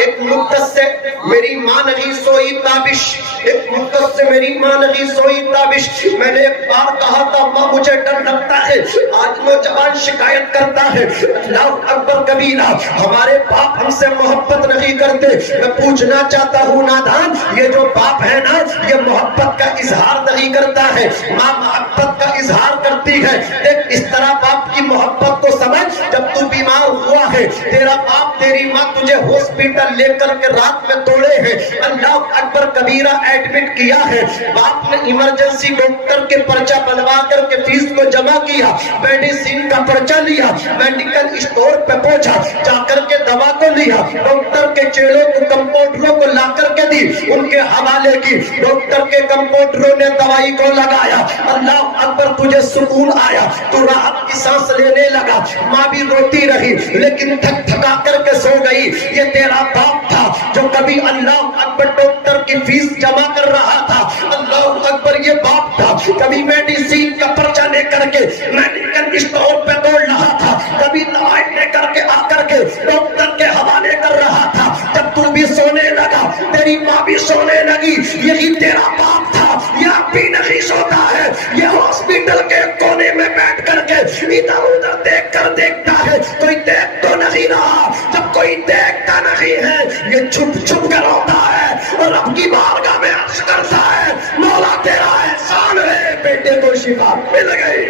ایک مدت سے میری ماں نہیں سوئی تابش, ایک مدت سے میری ماں نہیں سوئی تابش. میں نے ایک بار کہا تھا, ماں مجھے ڈر لگتا ہے. آج نوجوان شکایت کرتا ہے, اللہ اکبر کبیرہ, ہمارے باپ ہم سے محبت نہیں کرتے. میں پوچھنا چاہتا ہوں نادان, یہ جو باپ ہے نا, یہ محبت کا اظہار نہیں کرتا ہے, ماں محبت کا اظہار کرتی ہے. ایک اس طرح باپ کی محبت کو سمجھ, جب تو بیمار ہوا ہے, تیرا باپ تیری ماں تجھے ہاسپٹل لے کر کے رات میں توڑے ہیں, اللہ اکبر کبیرہ ایڈمٹ کیا ہے, باپ نے ایمرجنسی ڈاکٹر کے پرچہ بنوا کر کے فیس کو جمع کیا, میڈیسین کا پرچہ لیا, میڈیکل اسٹور پہ پہنچا, جا کر کے دوا کو لیا, ڈاکٹر کے چیلوں کو کمپاؤنڈروں کو لا کر کے دی, ان کے حوالے کی, ڈاکٹر کے کمپاؤنڈروں نے دوائی کو لگایا. اللہ اکبر تجھے سکون آیا, تو راحت کی سانس لینے لگا. ماں بھی روتی رہی لیکن تھک تھکا کر کے سو گئی. یہ تیرا باپ تھا جو کبھی اللہ اکبر ڈاکٹر کی فیس جمع کر رہا تھا، اللہ اکبر یہ باپ تھا کبھی میڈیسین کا پرچہ لے کر کے میڈیکل اسٹور پہ دوڑ رہا تھا، کبھی دوائی لے کر کے آ کر کے ڈاکٹر کے حوالے کر رہا تھا، جب تو بھی سونے لگا تیری ماں بھی سونے لگی، یہی تیرا باپ تھا، یہ اب بھی نہیں سوتا ہے، یہ ہاسپٹل کے کونے میں بیٹھ کر کے ادھر ادھر دیکھ کر دیکھتا ہے، کوئی دیکھ تو نہیں رہا، جب کوئی دیکھتا نہیں ہے یہ چھپ چھپ کر روتا ہے اور رب کی بارگاہ میں عرض کرتا ہے مولا تیرا احسان ہے بیٹے کو شفا مل گئی۔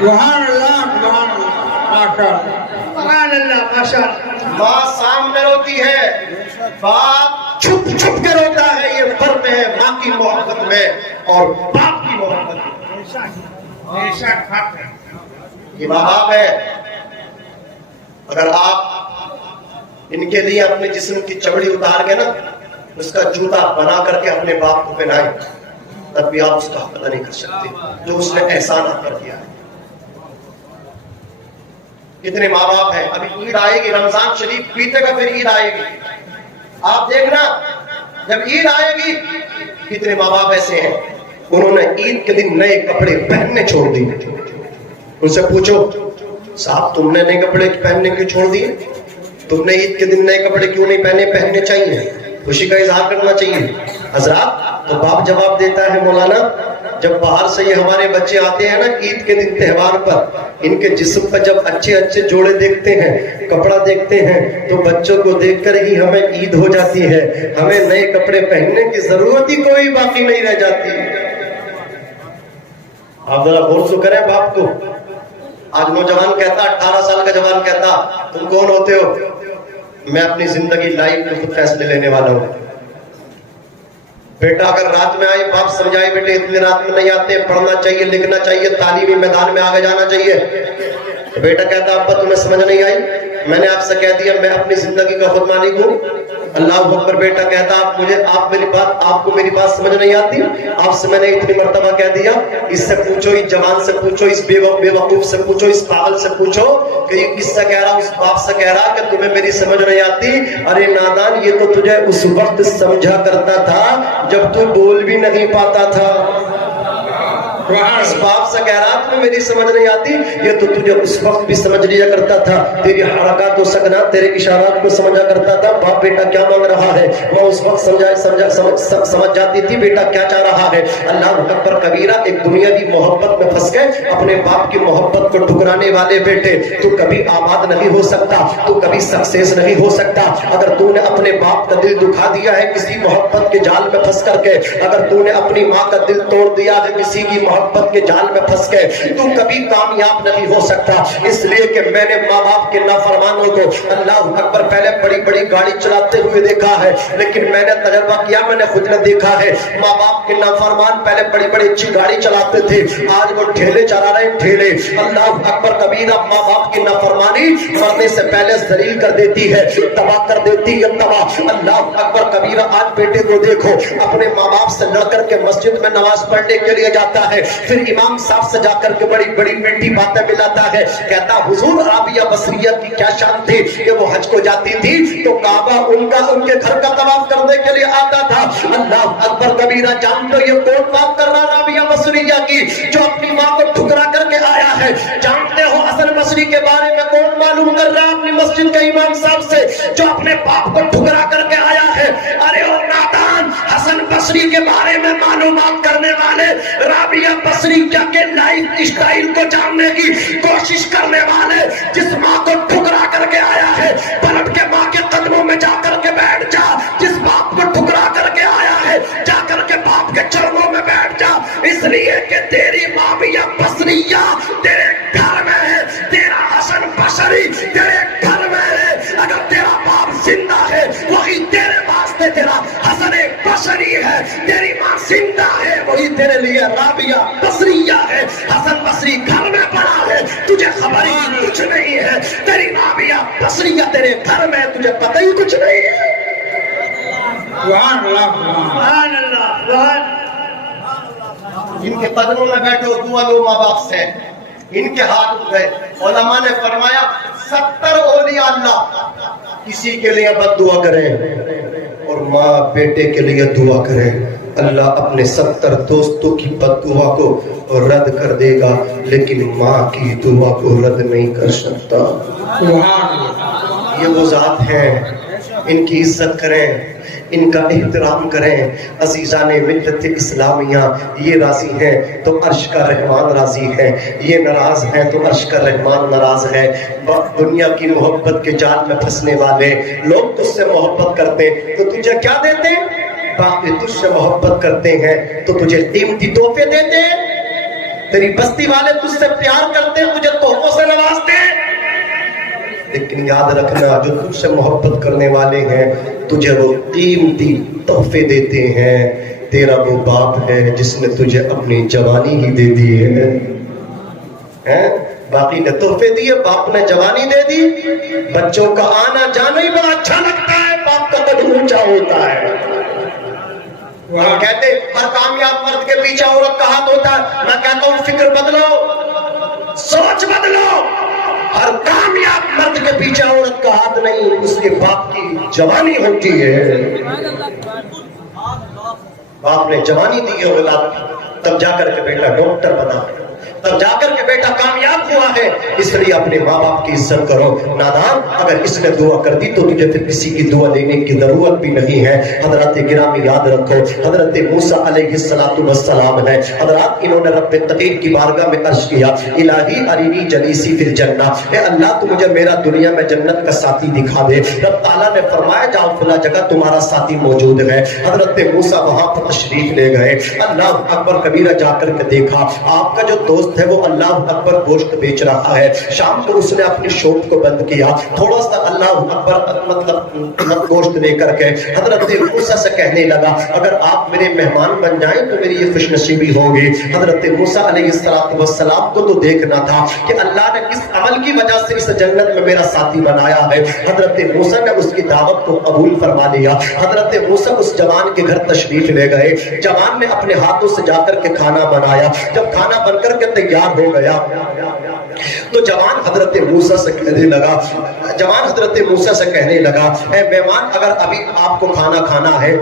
سبحان اللہ سبحان اللہ ماشاء اللہ سبحان اللہ ماشاء اللہ۔ ماں سامنے روتی ہے، باپ چھپ چھپ کے روتا ہے، یہ فرق ہے ماں کی محبت میں اور باپ کی محبت میں۔ یہ ماں باپ ہے، اگر آپ ان کے لیے اپنے جسم کی چمڑی اتار کے نا اس کا جوتا بنا کر کے اپنے باپ کو پہنائیں تب بھی آپ اس کا حق ادا نہیں کر سکتے جو اس نے احسان آپ پر کیا ہے۔ کتنے ماں باپ ہیں، ابھی عید آئے گی، رمضان شریف بیتے گا پھر عید آئے گی، آپ دیکھنا جب عید آئے گی کتنے ماں باپ ایسے ہیں انہوں نے عید کے دن نئے کپڑے پہننے چھوڑ دیے۔ ان سے پوچھو صاحب تم نے نئے کپڑے پہننے کیوں چھوڑ دیے؟ تم نے عید کے دن نئے کپڑے کیوں نہیں پہننے چاہیے؟ خوشی کا اظہار کرنا چاہیے۔ حضرات تو باپ جواب دیتا ہے مولانا جب باہر سے یہ ہمارے بچے آتے ہیں نا عید کے دن تہوار پر، ان کے جسم پر جب اچھے اچھے جوڑے دیکھتے ہیں، کپڑا دیکھتے ہیں تو بچوں کو دیکھ کر ہی ہمیں عید ہو جاتی ہے، ہمیں نئے کپڑے پہننے کی ضرورت ہی کوئی باقی نہیں رہ جاتی۔ آپ ذرا غور تو کریں باپ کو۔ آج نوجوان کہتا، 18 سال کا جوان کہتا تم کون ہوتے ہو؟ میں اپنی زندگی لائف میں خود فیصلے لینے والا ہوں۔ بیٹا اگر رات میں آئے باپ سمجھائے بیٹے اتنے رات میں نہیں آتے، پڑھنا چاہیے، لکھنا چاہیے، تعلیمی میدان میں آگے جانا چاہیے، تو بیٹا کہتا ابا تمہیں سمجھ نہیں آئی، میں نے آپ سے کہہ دیا میں اپنی زندگی کا خود مالک ہوں۔ اللہ اکبر۔ بیٹا کہتا آپ کو میری بات سمجھ نہیں آتی، آپ سے میں نے اتنی مرتبہ کہہ دیا، اس سے پوچھو، اس جوان سے پوچھو، اس بے وقوف سے پوچھو، اس پاگل سے پوچھو کہ یہ کس سے کہہ رہا، اس باپ سے کہہ رہا کہ تمہیں میری سمجھ نہیں آتی۔ ارے نادان یہ تو تجھے اس وقت سمجھا کرتا تھا جب تو بول بھی نہیں پاتا تھا۔ اس باپ سے کہہ رہا تمہیں میری سمجھ نہیں آتی، یہ تو تجھے اس وقت بھی سمجھ لیا کرتا تھا، تیری حرکات و سکنات، تیرے اشارات کو سمجھا کرتا تھا۔ باپ بیٹا کیا مانگ رہا ہے وہ اس وقت سمجھ جاتی تھی بیٹا کیا چاہ رہا ہے۔ اللہ اکبر کبیرہ۔ ایک دنیاوی محبت میں پھنس گئے، اپنے باپ کی محبت کو ٹھکرانے والے بیٹے، تو کبھی آباد نہیں ہو سکتا، تو کبھی سکسیس نہیں ہو سکتا۔ اگر تو نے اپنے باپ کا دل دکھا دیا ہے کسی محبت کے جال میں پھنس کر کے، اگر تو نے اپنی ماں کا دل توڑ دیا ہے کسی کی محبت کے جال میں پھنس گئے، تو کبھی کامیاب نہیں ہو سکتا۔ اس لیے کہ میں نے ماں باپ کے نافرمانوں کو اللہ اکبر پہلے بڑی بڑی گاڑی چلاتے ہوئے دیکھا ہے، لیکن میں نے تجربہ کیا، میں نے خود نے دیکھا ہے ماں باپ کے نافرمان پہلے بڑی بڑی اچھی گاڑی چلاتے تھے، آج وہ ٹھیلے چلا رہے ہیں، ٹھیلے۔ اللہ اکبر کبیرہ۔ ماں باپ کی نافرمانی مرنے سے پہلے ذلیل کر دیتی ہے، تباہ کر دیتی ہے، تباہ۔ اللہ اکبر کبیرہ۔ آج بیٹے کو دیکھو اپنے ماں باپ سے لڑ کر کے مسجد میں نماز پڑھنے کے لیے جاتا ہے، پھر امام صاحب سے جا کر کے بڑی بڑی میٹھی باتیں ملاتا ہے، کہتا حضور رابعہ بصریہ کی کیا شان تھی کہ وہ حج کو جاتی تھی تو کعبہ ان کے گھر کا طواف کرنے کے لیے آتا تھا۔ اللہ اکبر کبیرہ۔ جانتے ہو یہ کون بات کر رہا رابعہ بصریہ کی جو اپنی ماں کو ٹھکرا کر کے آیا ہے؟ جانتے ہو حسن بصری کے بارے میں کون معلوم کر رہا اپنی مسجد کے امام صاحب سے جو اپنے باپ کو ٹھکرا کر کے آیا ہے؟ ارے او نادان، حسن بصری کے بارے میں معلومات کرنے والے، رابعہ بصری کے لائف اسٹائل کو جاننے کی کوشش کرنے والے، جس ماں کو ٹھکرا کر کے آیا ہے پلٹ کے ماں کے قدموں میں جا کر کے بیٹھ جا، جس باپ کو ٹھکرا کر کے آیا ہے جا کر کے باپ کے چرنوں میں بیٹھ جا، اس لیے کہ تیری رابعہ بصریہ تیرے گھر میں ہے، تیرا حسن بصری تیرے گھر میں ہے۔ اگر تیرا باپ زندہ ہے وہی تیرے واسطے تیرا حسن بصری ہے، تیری ماں زندہ ہے وہی تیرے لیے رابعہ بصریہ ہے۔ حسن بصری گھر میں پڑا ہے، تجھے خبر ہی کچھ نہیں ہے، تیری رابعہ بصریہ تیرے گھر میں، تجھے پتہ ہی کچھ نہیں ہے۔ سبحان اللہ سبحان اللہ سبحان۔ ان کے قدموں میں بیٹھو، دعا لو ماں باپ سے، ان کے ہاتھ اٹھ گئے۔ علماء نے فرمایا 70 اولیاء اللہ کسی کے لیے بد دعا کریں اور ماں بیٹے کے لیے دعا کریں، اللہ اپنے 70 دوستوں کی بد دعا کو رد کر دے گا، لیکن ماں کی دعا کو رد نہیں کر سکتا۔ یہ وہ ذات ہیں، ان کی عزت کریں، ان کا احترام کریں۔ عزیزان ملت اسلامیہ، یہ راضی ہیں تو عرش کا رحمان راضی ہے، یہ ناراض ہیں تو عرش کا رحمان ناراض ہے۔ دنیا کی محبت کے جال میں پھنسنے والے لوگ تجھ سے محبت کرتے تو تجھے کیا دیتے؟ باقی تجھ سے محبت کرتے ہیں تو تجھے قیمتی تحفے دیتے ہیں، تیری بستی والے تجھ سے پیار کرتے ہیں، تجھے تحفوں سے نوازتے ہیں۔ لیکن یاد رکھنا، جو تجھ سے محبت کرنے والے ہیں تجھے وہ قیمتی تحفے دیتے ہیں۔ تیرا وہ باپ ہے جس نے تجھے اپنی جوانی ہی دے دی ہے، باقی نے تحفے دیے، باپ نے جوانی دے دی۔ بچوں کا آنا جانا ہی بڑا اچھا لگتا ہے، باپ کا قد اونچا ہوتا ہے۔ وہ کہتے ہر کامیاب مرد کے پیچھے عورت کا ہاتھ ہوتا ہے، میں کہتا ہوں فکر بدلو، سوچ بدلو۔ ہر کامیاب مرد کے پیچھے عورت کا ہاتھ نہیں، اس کے باپ کی جوانی ہوتی ہے۔ باپ نے جوانی دی ہے اولاد کی، تب جا کر کے بیٹا ڈاکٹر بنا ہے، تب جا کر کے بیٹا کامیاب ہوا ہے۔ اس لیے اپنے ماں باپ کی عزت کرو۔ نادان، اگر اس نے دعا کر دی تو تجھے پھر کسی کی دعا لینے کی ضرورت بھی نہیں ہے۔ حضرات گرامی یاد رکھو، حضرت موسیٰ علیہ السلام ہے، حضرات انہوں نے رب قدیر کی بارگاہ میں عرض کیا، الہی ارینی جلیسی فی الجنہ، اے اللہ تو مجھے میرا دنیا میں جنت کا ساتھی دکھا دے۔ رب تعالیٰ نے فرمایا جاؤ فلاں جگہ تمہارا ساتھی موجود ہے۔ حضرت موسیٰ وہاں پر تشریف لے گئے، اللہ اکبر کبیرہ جا کر کے دیکھا آپ کا جو دوست ہے وہ اللہ اکبر گوشت بیچ رہا ہے۔ شام کو اس نے اپنی شاپ کو بند کیا، تھوڑا سا اللہ اکبر مطلب گوشت لے کر کے حضرت موسیٰ سے کہنے لگا اگر آپ میرے مہمان بن جائیں تو میری یہ خوش نصیبی ہوگی۔ حضرت موسیٰ علیہ السلام کو تو دیکھنا تھا کہ اللہ نے کس عمل کی وجہ سے اس جنت میں میرا ساتھی بنایا ہے۔ حضرت موسیٰ نے اس کی دعوت کو قبول فرما لیا۔ حضرت موسیٰ اس جوان کے گھر تشریف لے گئے، جوان نے اپنے ہاتھوں سے جا کر کے کھانا بنایا۔ جب کھانا بن کر کے تیار ہو گیا تو جوان حضرت موسیٰ سے کہنے لگا اے مہمان، اگر ابھی آپ کو کھانا کھانا ہے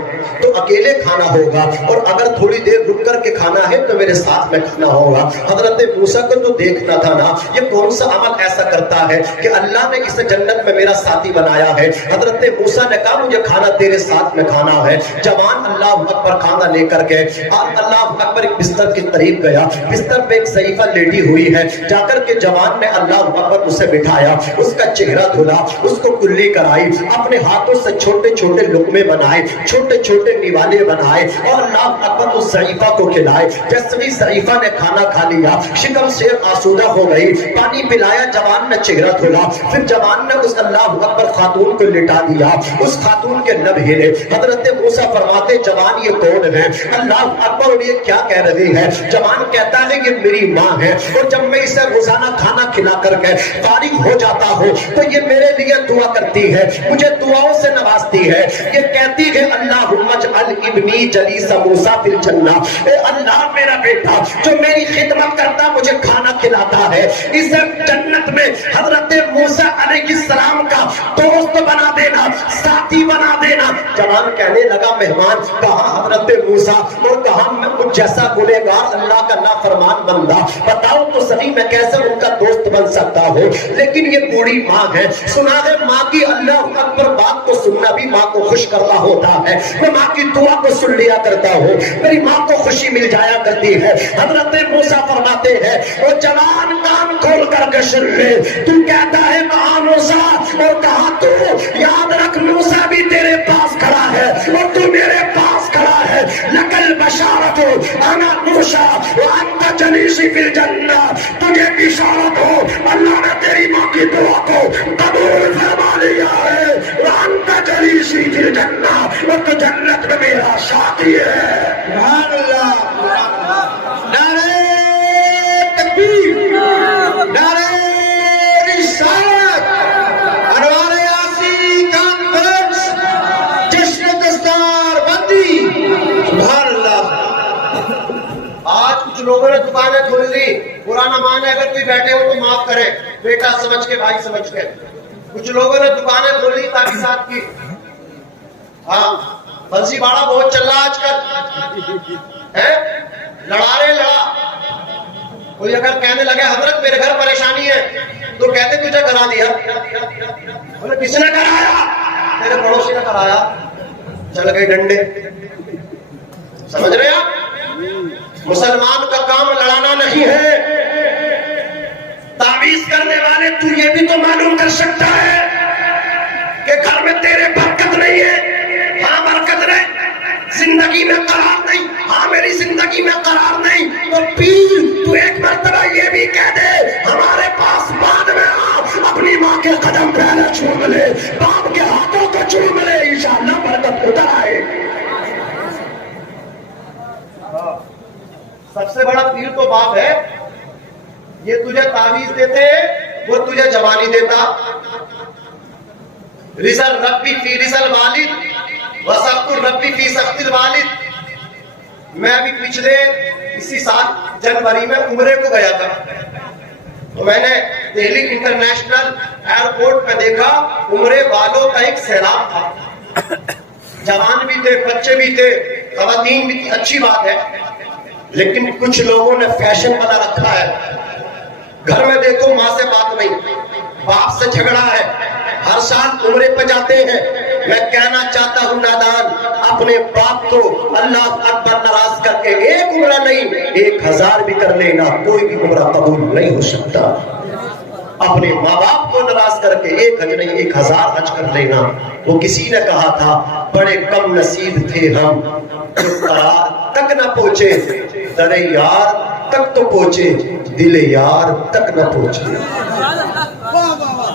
تو اکیلے کھانا ہوگا، اور اگر تھوڑی دیر رک کر کے کھانا ہے تو میرے ساتھ میں کھانا ہوگا۔ حضرت موسیٰ کو تو دیکھنا تھا نا یہ کون سا عمل ایسا کرتا ہے کہ اللہ نے اس جنت میں میرا ساتھی بنایا ہے۔ حضرت موسیٰ نے کہا مجھے کھانا تیرے ساتھ میں کھانا ہے۔ جوان اللہ اکبر کھانا لے کر کے اللہ اکبر ایک بستر کے قریب گیا، بستر پہ ایک صحیفہ لیٹی ہوئی ہے، جا کر کے جوان نے اللہ اکبر اسے بٹھایا، اس کا چہرہ دھلا، اس کو کلی کرائی، اپنے ہاتھوں سے چھوٹے چھوٹے لقمے بنائے، چھوٹے چھوٹے نوالے بنائے اور اللہ اکبر اس صحیفہ کو کھلائے۔ جیسے ہی صحیفہ نے کھانا کھا لیا شکم سے آسودہ ہو گئی، پانی پلایا، جوان نے چہرہ دھلا، پھر جوان نے اس اللہ اکبر خاتون کو لٹا دیا، اس خاتون کے لب ہلے۔ حضرت موسیٰ فرماتے جوان یہ کون ہے؟ اللہ اکبر، اور یہ کیا کہہ رہی ہے؟ جوان کہتا ہے یہ میری ماں ہے، اور جب میں اسے روزانہ کھانا کھلا کر کے فارغ ہو جاتا ہوں تو یہ میرے لیے دعا کرتی ہے، مجھے دعاؤں سے نوازتی ہے۔ یہ کہتی ہے اللہم اجعل ابنی جلیس موسیٰ فی الجنہ، اے اللہ میرا بیٹا جو میری خدمت کرتا مجھے کھانا کھلاتا ہے اسے جنت میں حضرت موسیٰ علیہ السلام کا دوست بنا دینا، ساتھی بنا دینا۔ جوان کہنے لگا مہمان کہاں حضرت موسیٰ اور کہاں میں کچھ جیسا گنہگار اللہ کا نافرمان بندہ، بتاؤ تو صحیح میں کیسے ان کا دوست بن سکتا ہو؟ لیکن یہ بوڑھی ماں ہے، سنا ہے ماں کی اللہ اکبر بات کو سننا بھی ماں کو خوش کرتا ہوتا ہے، میں ماں کی دعا کو سن لیا کرتا ہوں، میری ماں کو خوشی مل جایا کرتی ہے۔ حضرت موسیٰ فرماتے ہیں اور جوان کان کھول کر کے سن لے، تو کہتا ہے کہاں موسیٰ اور کہاں تو؟ یاد رکھ موسیٰ بھی تیرے پاس کھڑا ہے اور تو میرے پاس کھڑا ہے۔ لکل بشارت انا موسیٰ وانت جلیسی فی الجنہ، تجھے بشارت ہو اللہ نے تیری ماں کی دعا کو قبول فرما لیا ہے، وانت جلیسی فی الجنہ، اور تو جنت میں میرا ساتھی ہے۔ سبحان اللہ، نعرہ تکبیر، نعرہ رسالت، انوار یاسی کانفرنس، جشن دستار بندی۔ سبحان اللہ۔ آج کچھ لوگوں نے دکانیں کھول لی, پرانا مان ہے, اگر کوئی بیٹھے ہو تو معاف کریں, بیٹا سمجھ کے, بھائی سمجھ کے. کچھ لوگوں نے دکانیں کھول لی تعویذات کی. ہاں بنسی باڑا بہت چل رہا آج کل ہے, لڑا رہے لڑا. کوئی اگر کہنے لگے حضرت میرے گھر پریشانی ہے, تو کہتے تجھے کرا دیا. بولے کس نے کرایا؟ میرے پڑوسی نے کرایا. چل گئے ڈنڈے. سمجھ رہے آپ؟ مسلمان کا کام لڑانا نہیں ہے. تعویذ کرنے والے تو یہ بھی تو معلوم کر سکتا ہے کہ گھر میں تیرے برکت نہیں ہے. ہاں برکت نہیں, زندگی میں قرار نہیں. ہاں میری زندگی میں قرار نہیں. تو پیر تو ایک مرتبہ یہ بھی کہہ دے ہمارے پاس بعد میں آ, اپنی ماں کے قدم پہلے چوم لے, باپ کے ہاتھوں کو چوم لے, انشاءاللہ برکت اتر آئے. سب سے بڑا پیر تو باپ ہے. یہ تجھے تعویذ دیتے, وہ تجھے جوانی دیتا. رزل ربی فی رزل والد وسخط الربی فی سخط الوالد. میں ابھی پچھلے اسی سال جنوری میں عمرے کو گیا تھا, تو میں نے دہلی انٹرنیشنل ایئرپورٹ پہ دیکھا عمرے والوں کا ایک سیلاب تھا. جوان بھی تھے, بچے بھی تھے, خواتین بھی تھی. اچھی بات ہے, لیکن کچھ لوگوں نے فیشن بنا رکھا ہے. گھر میں دیکھو ماں سے بات نہیں, باپ سے جھگڑا ہے, ہر سال عمرے پہ جاتے ہیں. میں کہنا چاہتا ہوں نادان, اپنے باپ کو اللہ اکبر ناراض کر کے ایک عمرہ نہیں 1000 بھی کر لینا, کوئی بھی عمرہ قبول نہیں ہو سکتا. اپنے ماں باپ کو ناراض کر کے 1 حج نہیں 1000 حج کر لینا. وہ کسی نے کہا تھا بڑے کم نصیب تھے ہم, قرار تک نہ پہنچے, در یار تک تو پہنچے, دل یار تک نہ پہنچے.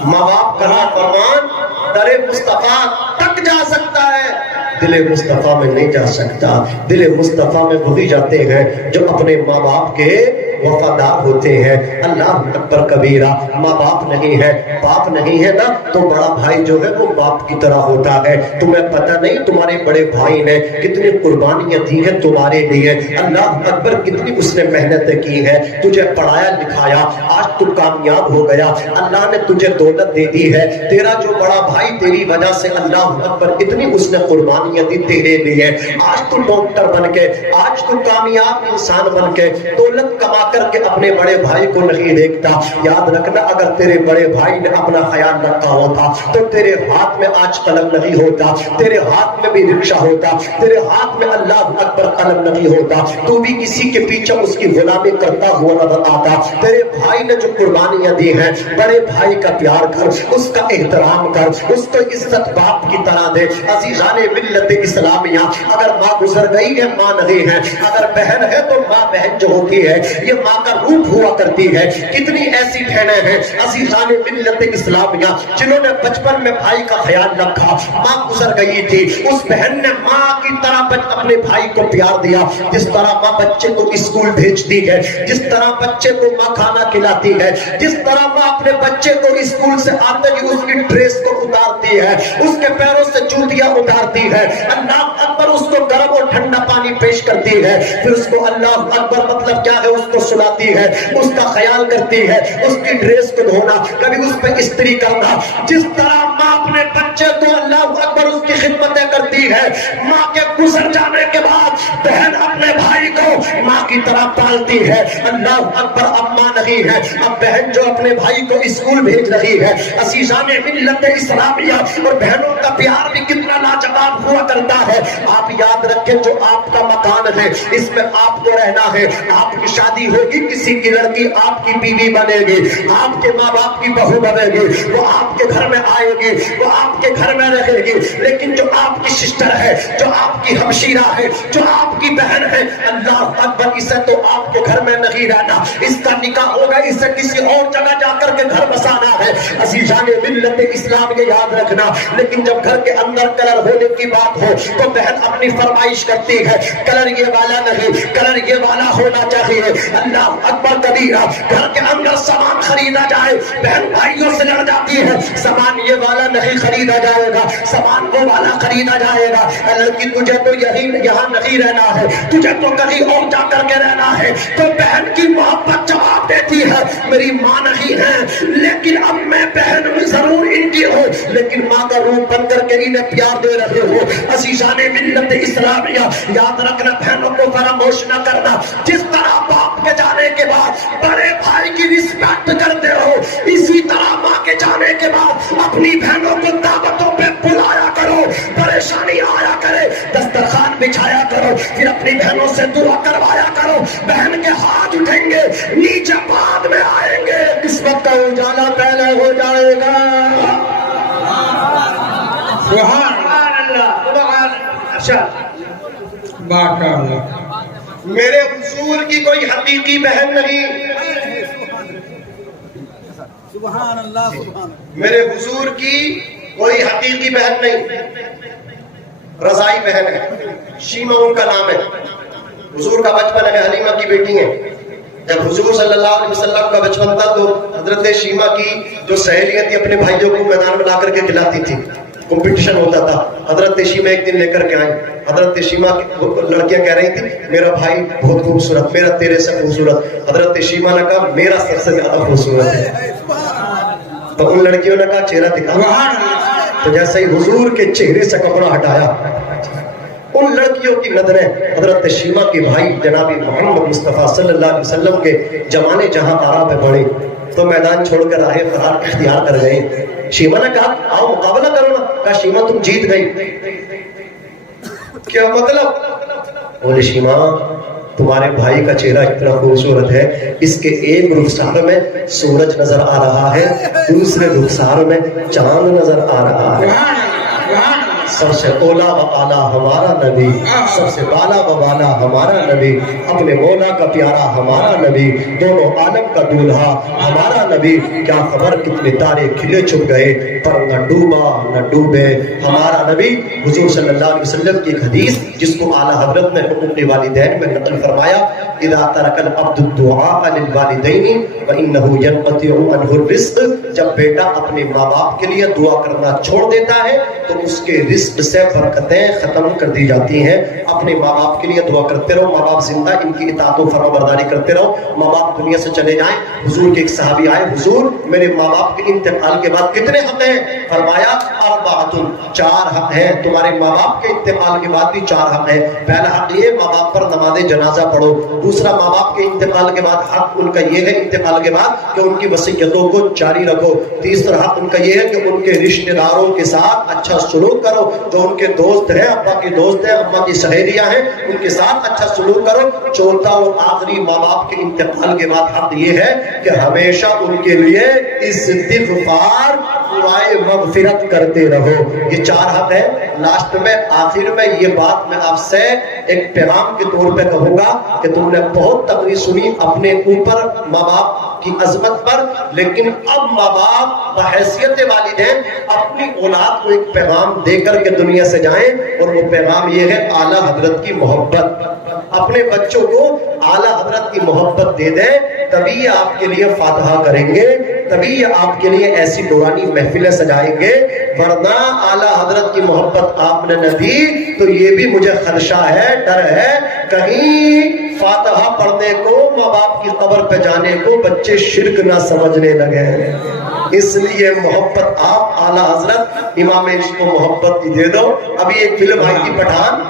ماں باپ کا فرمان در مصطفیٰ تک جا سکتا ہے, دل مصطفیٰ میں نہیں جا سکتا. دل مصطفیٰ میں وہی جاتے ہیں جو اپنے ماں باپ کے وفادار ہوتے ہیں. اللہ اکبر کبیرہ. ماں باپ نہیں ہے, باپ نہیں ہے نا, تو بڑا بھائی جو ہے وہ باپ کی طرح ہوتا ہے. تمہیں پتہ نہیں تمہارے بڑے بھائی نے کتنی قربانیاں دی ہیں تمہارے لیے. اللہ اکبر کتنی اس نے محنتیں کی ہیں, تجھے پڑھایا لکھایا, آج تو کامیاب ہو گیا. اللہ نے تجھے دولت دے دی ہے. تیرا جو بڑا بھائی تیری وجہ سے اللہ اکبر اتنی اس نے قربانیاں دی تیرے لیے. آج تو ڈاکٹر بن کے, آج تو کامیاب انسان بن کے, دولت کما کر کے اپنے بڑے بھائی کو نہیں دیکھتا. یاد رکھنا اگر تیرے بڑے بھائی نے اپنا خیال رکھا ہوتا تو تیرے ہاتھ میں آج قلم نہیں ہوتا, تیرے ہاتھ میں بھی رکشہ ہوتا, تیرے ہاتھ میں اللہ اکبر قلم نہیں ہوتا. تو بھی کسی کے پیچھے اس کی غلامی کرتا ہوا نظر آتا. تیرے بھائی نے جو قربانیاں دی ہیں, بڑے بھائی کا پیار کر, اس کا احترام کر, اس کو عزت باپ کی طرح دے. عزیزان ملت اسلامیہ, اگر ماں گزر گئی ہے ماں نہیں ہے, اگر بہن ہے تو ماں بہن جو ہوتی ہے یہ ماں کا روپ ہوا کرتی ہے. کتنی ایسی بہنیں ہیں عزیزان ملت اسلامیہ جنہوں نے بچپن میں بھائی کا خیال رکھا, ماں گزر گئی تھی, اس بہن نے ماں کی طرح اپنے بھائی کو پیار دیا. جس طرح ماں بچے کو اسکول بھیجتی ہے, جس طرح بچے کو ماں کھانا کھلاتی ہے, جس طرح ماں اپنے بچے کو اسکول سے آتے ہی اس کی ڈریس کو اتارتی ہے, اس کے پیروں سے جوتیاں اتارتی ہے, اللہ اکبر اس کو گرم اور ٹھنڈا پانی پیش کرتی ہے, پھر اس کو اللہ اکبر مطلب کیا ہے اس کو سلاتی ہے, اس کا خیال کرتی ہے, اس کی ڈریس کو دھونا, کبھی اس پہ استری کرنا. جس طرح ماں اپنے بچے کو اللہ اکبر اس کی خدمتیں کرتی ہے, ماں کے گزر جانے کے بعد بہن اپنے بھائی کو ماں کی طرح پالتی ہے. اللہ اکبر. اب ماں نہیں ہے, اب بہن جو اپنے بھائی کو اسکول بھیج رہی ہے. عزیزان ملت اسلامیہ, اور بہنوں کا پیار بھی کتنا لاجواب ہوا کرتا ہے. آپ یاد رکھیں جو آپ کا مکان ہے اس میں آپ کو رہنا ہے. آپ کی شادی ہوگی, کسی کی لڑکی آپ کی بیوی بنے گی, آپ کے ماں باپ کی بہو بنے گی, وہ آپ کے گھر میں آئے گی, وہ آپ کے گھر میں رہے گی. لیکن جو آپ کی سسٹر ہے, جو آپ کی ہمشیرہ ہے, جو آپ کی بہن ہے, اللہ اکبر, اسے تو آپ کے گھر میں نہیں رہنا. اس کا نکاح ہوگا, اسے کسی اور جگہ جا کر کے گھر بسانا ہے. عزیزان ملت اسلام کے یاد رکھنا. لیکن جب گھر کے اندر کلر ہونے کی بات ہو تو بہن اپنی اپنی فرمائش کرتی ہے کلر یہ والا نہیں, کلر یہ والا ہونا چاہیے. اللہ اکبر کبیرہ. گھر کے اندر سامان خریدا جائے, بہن بھائیوں سے لڑ جاتی ہے, سامان یہ والا نہیں خریدا جائے گا, سامان وہ والا خریدا جائے گا. لڑکی تجھے تو یہاں نہیں رہنا ہے, تجھے تو کہیں اور جا کر کے رہنا ہے. تو بہن کی محبت جواب دیتی ہے میری ماں نہیں ہے لیکن اب میں بہن ضرور ان کی ہوں, لیکن ماں کا روپ بن کر کے انہیں پیار دے رہے ہو. عزیزان ملت اسلامیہ یاد رکھنا, بہنوں کو فراموش نہ کرنا. جس طرح باپ کے جانے کے بعد بڑے بھائی کی رسپیکٹ کرتے ہو, اسی طرح ماں کے جانے کے بعد اپنی بہنوں کو دعوتوں پہ بلایا کرو. پریشانی آیا کرے دسترخوان بچھایا کرو, پھر اپنی بہنوں سے دعا کروایا کرو. بہن کے ہاتھ اٹھیں گے, نیچے بعد میں آئیں گے, قسمت کا اجالا پہلے ہو جائے گا. سبحان سبحان اللہ سبحان اللہ. ماشاء اللہ. میرے حضور کی کوئی حقیقی بہن نہیں, میرے حضور کی کوئی حقیقی بہن نہیں, رضائی بہن ہے. شیمہ ان کا نام ہے. حضور کا بچپن ہے, حلیمہ کی بیٹی ہیں. جب حضور صلی اللہ علیہ وسلم کا بچپن تھا تو حضرت شیمہ کی جو سہیلیاں تھی اپنے بھائیوں کو میدان میں لا کر کے کھلاتی تھی, کمپٹیشن ہوتا تھا. حضرت شیمہ ایک دن لے کر کے آئی. حضرت شیمہ لڑکیاں کہہ رہی تھی میرا بھائی بہت خوبصورت, میرا تیرے سے خوبصورت. حضرت شیمہ نے کہا میرا سب سے زیادہ خوبصورت ہے. تو ان لڑکیوں نے کہا چہرہ دکھا. تو جیسے ہی حضور کے چہرے سے کپڑا ہٹایا, ان لڑکیوں کی نظریں حضرت شیمہ کے بھائی جناب محمد مصطفیٰ صلی اللہ علیہ وسلم کے جمانے جہاں آرا پہ پڑے تو میدان چھوڑ کر راہ فرار اختیار کر گئے. شیمہ نے کہا آؤ مقابلہ کرو نا. کہا شیمہ تم جیت گئی. کیا مطلب؟ بولے شیمہ تمہارے بھائی کا چہرہ اتنا خوبصورت ہے, اس کے ایک رخسار میں سورج نظر آ رہا ہے, دوسرے رخسار میں چاند نظر آ رہا ہے. سب سے اولا و اعلیٰ ہمارا نبی, سب سے بالا و بالا ہمارا نبی, اپنے مولا کا پیارا ہمارا نبی, دونوں عالم کا دولہا ہمارا نبی. کیا خبر کتنے تارے کھلے چھپ گئے پر نہ ڈوبا نہ ڈوبے ہمارا نبی. حضور صلی اللہ علیہ وسلم کی ایک حدیث جس کو اعلیٰ حضرت نے حقوق والدین میں نقل فرمایا, اذا ترک العبد الدعاء للوالدین فانه ينقطع عنه الرزق. جب بیٹا اپنے ماں باپ کے لیے دعا کرنا چھوڑ دیتا ہے تو اس کے رزق سے برکتیں ختم کر دی جاتی ہیں. اپنے ماں باپ کے لیے دعا کرتے رہو, ماں باپ زندہ ان کی اطاعت و فرمانبرداری کرتے رہو. ماں باپ دنیا سے چلے جائیں. حضور کے ایک صحابی آئے, حضور میرے ماں باپ کے انتقال کے بعد کتنے حق ہیں؟ فرمایا اربعۃ, 4 حق ہیں. تمہارے ماں باپ کے انتقال کے بعد بھی 4 حق ہیں. پہلا حق یہ ماں باپ پر نماز جنازہ پڑھو. دوسرا ماں باپ کے انتقال کے بعد حق ان کا یہ ہے انتقال کے بعد کہ ان کی وصیتوں کو جاری رکھو. تیسرا حق ان کا یہ ہے کہ ان کے رشتہ داروں کے ساتھ اچھا سلوک کرو. جو ان کے دوست ہیں, ابا کے دوست ہیں, اما کی سہیلیاں ہیں, ان کے ساتھ اچھا سلوک کرو. چوتھا اور آخری ماں باپ کے انتقال کے بعد حق یہ ہے کہ ہمیشہ ان کے لیے استغفار دعائے مغفرت کرتے رہو. یہ 4 حق ہے. لاسٹ میں آخر میں یہ بات میں آپ سے ایک پیغام کے طور پہ کہوں گا کہ تم نے بہت تقریر سنی اپنے اوپر ماں باپ کی عظمت پر, لیکن اب ماں باپ بحیثیت والدین اپنی اولاد کو ایک پیغام دے کر کے دنیا سے جائیں, اور وہ پیغام یہ ہے اعلیٰ حضرت کی محبت. اپنے بچوں کو اعلیٰ حضرت کی محبت دے دیں, تبھی یہ آپ کے لیے فاتحہ کریں گے, تبھی یہ آپ کے لیے ایسی نورانی محفلیں سجائیں گے. ورنہ اعلیٰ حضرت کی محبت آپ نے نہ دی تو یہ بھی مجھے خدشہ ہے, ڈر ہے کہیں فاتحہ پڑھنے کو, ماں باپ کی قبر پہ جانے کو بچے شرک نہ سمجھنے لگے. اس لیے محبت آپ اعلیٰ حضرت امام عشق کو محبت کی دے دو. ابھی ایک فلم آئی تھی پٹھان,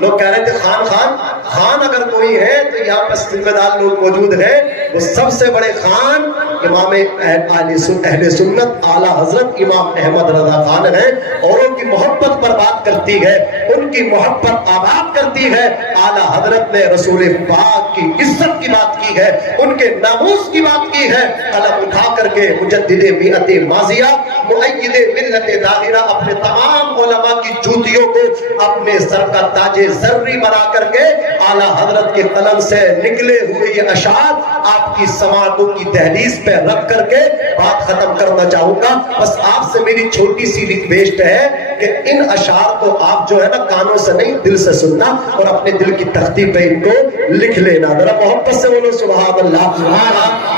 لوگ کہہ رہے تھے خان اگر کوئی ہے تو یہاں پر ذمہ دار لوگ موجود ہیں. وہ سب سے بڑے خان امام اہل سنت اعلیٰ حضرت امام احمد رضا خان ہیں. اوروں کی محبت پر بات کرتی ہے, ان کی محبت آباد کرتی ہے. اعلیٰ حضرت نے رسول پاک کی عزت کی بات کی کی ہے, ان کے ناموس کی بات کی ہے. قلم اٹھا کر کے مجدد میعت ماضیہ, مؤید ملت داہرہ اپنے تمام علماء کی جوتیوں کو اپنے سر کا تاج زرری بنا کر کے اعلیٰ حضرت کے قلم سے نکلے ہوئے یہ اشعار آپ کی سماعتوں کی دہلیز پہ رکھ کر کے بات ختم کرنا چاہوں گا. بس آپ سے میری چھوٹی سی ریکویسٹ ہے کہ ان اشعار کو آپ جو ہے نا کانوں سے نہیں دل سے سننا اور اپنے دل کی تختی پہ ان کو لکھ لینا. ذرا محبت سے بولو سبحان اللہ.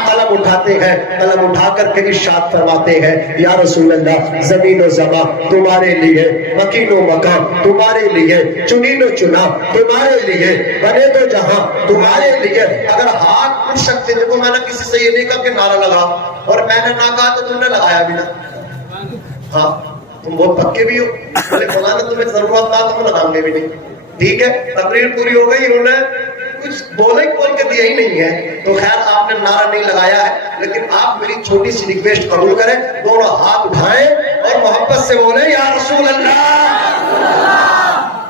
قلم اٹھاتے ہیں, قلم اٹھا کر کے ارشاد فرماتے ہیں, یا رسول اللہ زمین و زمان تمہارے لیے, مکین و مکان تمہارے لیے, چنین و چنا تمہارے لیے, بنے تو جہاں تمہارے لیے. اگر ہاتھ اٹھ سکتے, دیکھو میں نے کسی سے یہ نہیں کہا کہ نعرہ لگا, اور میں نے نہ کہا تو تم نے لگایا بھی نہ. ہاں تم بہت پکے بھی ہو, مولانا تمہیں ضرورت نہ تم لگاؤں گے بھی نہیں. ٹھیک ہے, تقریر پوری ہو گئی, انہوں نے کچھ بولے بول کے دیا ہی نہیں ہے, تو خیر آپ نے نعرہ نہیں لگایا ہے, لیکن آپ میری چھوٹی سی ریکویسٹ قبول کریں, دونوں ہاتھ اٹھائیں اور محبت سے بولیں یا رسول اللہ.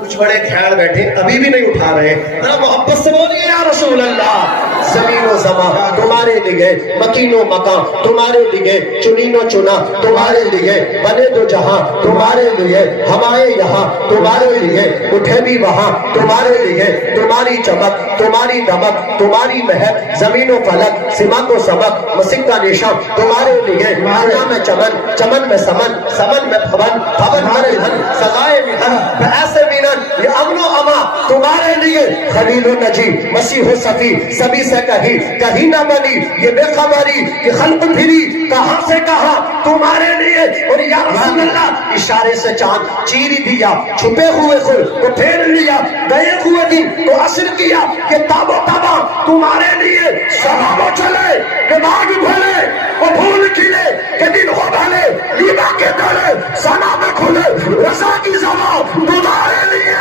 کچھ بڑے خیال بیٹھے ابھی بھی نہیں اٹھا رہے, ذرا محبت سے بولیے یا رسول اللہ. زمین و زمان تمہارے لیے, مکین و مکان تمہارے لیے, چنین و چنا تمہارے لیے, بنے تو جہاں تمہارے لیے, ہمارے یہاں تمہارے لیے, اٹھے بھی وہاں تمہارے لیے, تمہاری چمک تمہاری دمک تمہاری مہک, زمین و فلک سمک و سمک, مسک کا نشان تمہارے لیے, دنیا میں چمن, چمن میں سمن, سمن میں پھون, پھون میں رہن, سزائے مہن, ایسے مینن, یہ امن و اما تمہارے لیے, خلیل و نجی مسیح و صفی سبھی سے کہیں نہ بنی یہ بے خبری کہ خلق پھری کہاں سے کہاں تمہارے لیے. اور یا رسول اللہ اشارے سے چاند چیر دیا, چھپے ہوئے خل کو پھیر لیا, گئے ہوئے دن کو عصر کیا, کہ تابو تابا تمہارے لیے. سلامو چلے کہ باغ بھلے وہ پھول کھلے, کہ دن ہو بھلے لیبا کے تلے, سنا میں کھلے رضا کی زبان تمہارے لیے.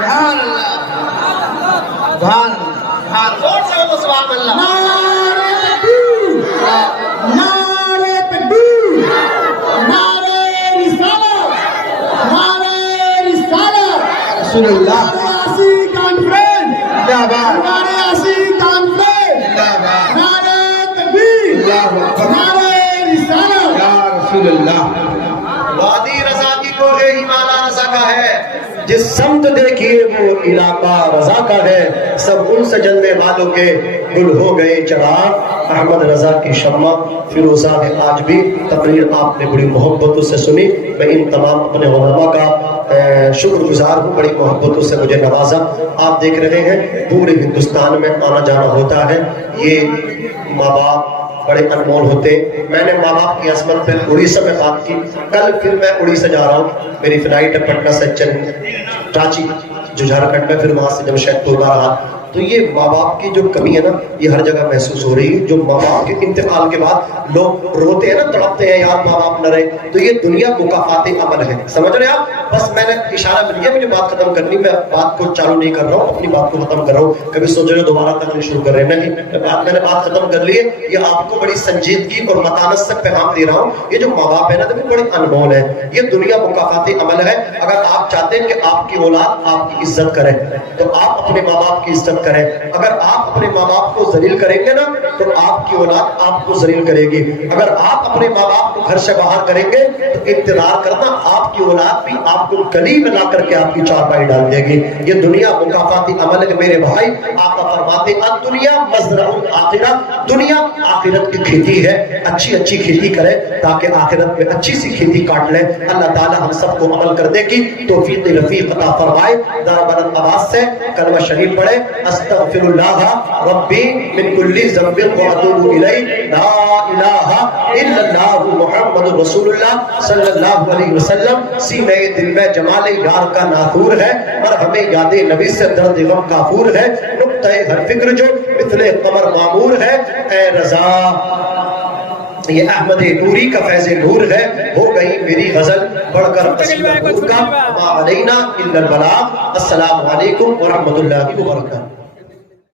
سبحان اللہ, سبحان اللہ. نعرہ تکبیر, نعرہ تکبیر, نعرہ رسالت, نعرہ رسالت. رسول اللہ آسی کانفرنس, نعرہ آسی کانفرنس, نعرہ تکبیر, نعرہ رسالت. یا رسول اللہ. وادی رضا کی کوہ ہمالا رضا کا ہے, جس سمت دیکھیے وہ علاقہ رضا کا ہے. سب ان سے جلنے والوں کے گل ہو گئے چراغ, احمد رضا کی شمع فیروزہ ہے آج بھی. تقریر آپ نے بڑی محبتوں سے سنی, میں ان تمام اپنے علماء کا شکر گزار ہوں, بڑی محبتوں سے مجھے نوازا. آپ دیکھ رہے ہیں پورے ہندوستان میں آنا جانا ہوتا ہے, یہ ماں باپ بڑے انمول ہوتے. میں نے ماں باپ کی عظمت پہ اڑیسہ میں بات کی, کل پھر میں اڑیسہ جا رہا ہوں, میری فلائٹ ہے پٹنہ سے رانچی جو جھارکھنڈ میں, پھر وہاں سے جمشید پور رہا. تو یہ ماں باپ کی جو کمی ہے نا یہ ہر جگہ محسوس ہو رہی ہے. جو ماں باپ کے انتقال کے بعد لوگ روتے ہیں نا, تڑپتے ہیں, یار ماں باپ نہ رہے, تو یہ دنیا مکافات عمل ہے. سمجھ رہے آپ؟ بس میں نے اشارہ مل گیا, مجھے بات ختم کرنی, میں بات کو چالو نہیں کر رہا ہوں, اپنی بات کو ختم کر رہا ہوں. کبھی سوچ رہے دوبارہ تک نہیں شروع کر رہے, نہیں, میں نے بات ختم کر لی ہے. یہ آپ کو بڑی سنجیدگی اور متانت سے پیغام دے رہا ہوں. یہ جو ماں باپ ہے نا تو بڑے انمول ہے, یہ دنیا مکافات عمل ہے. اگر آپ چاہتے ہیں کہ آپ کی اولاد آپ کی عزت کرے تو آپ اپنے ماں باپ کی عزت کریں. اگر آپ اپنے ماں باپ کو ذلیل کریں گے نا تو آپ کی اولاد آپ کو ذلیل کرے گی. اگر آپ اپنے ماں باپ کو گھر سے باہر کریں گے تو انتظار کرنا آپ کی اولاد بھی آپ کو گلی میں لا کر کے آپ کی چارپائی ڈال دے گی. یہ دنیا مکافاتی عمل ہے میرے بھائی. آقا فرماتے ہیں دنیا مزرع الآخرہ, دنیا آخرت کی کھیتی ہے. اچھی اچھی کھیتی کرے تاکہ آخرت میں اچھی سی کھیتی کاٹ لیں. اللہ تعالی ہم سب کو عمل کرنے کی توفیق رفیق عطا فرمائے. ذرا بلند آواز سے کلمہ شریف پڑھے, استغفر اللہ ربی من کل ذنب واتوب الیہ, لا الہ الا اللہ محمد رسول اللہ صلی اللہ علیہ وسلم. سینے دل میں جمال یار کا ناطور ہے اور ہمیں یاد نبی سے درد غم کافور ہے. نقطۂ ہر فکر جو مثل قمر معمور ہے, اے رضا یہ احمد نوری کا فیض نور ہے. ہو گئی میری غزل بڑھ کر قصیدہ نور کا, ما علینا الا البلاغ. السلام علیکم ورحمۃ اللہ وبرکاتہ.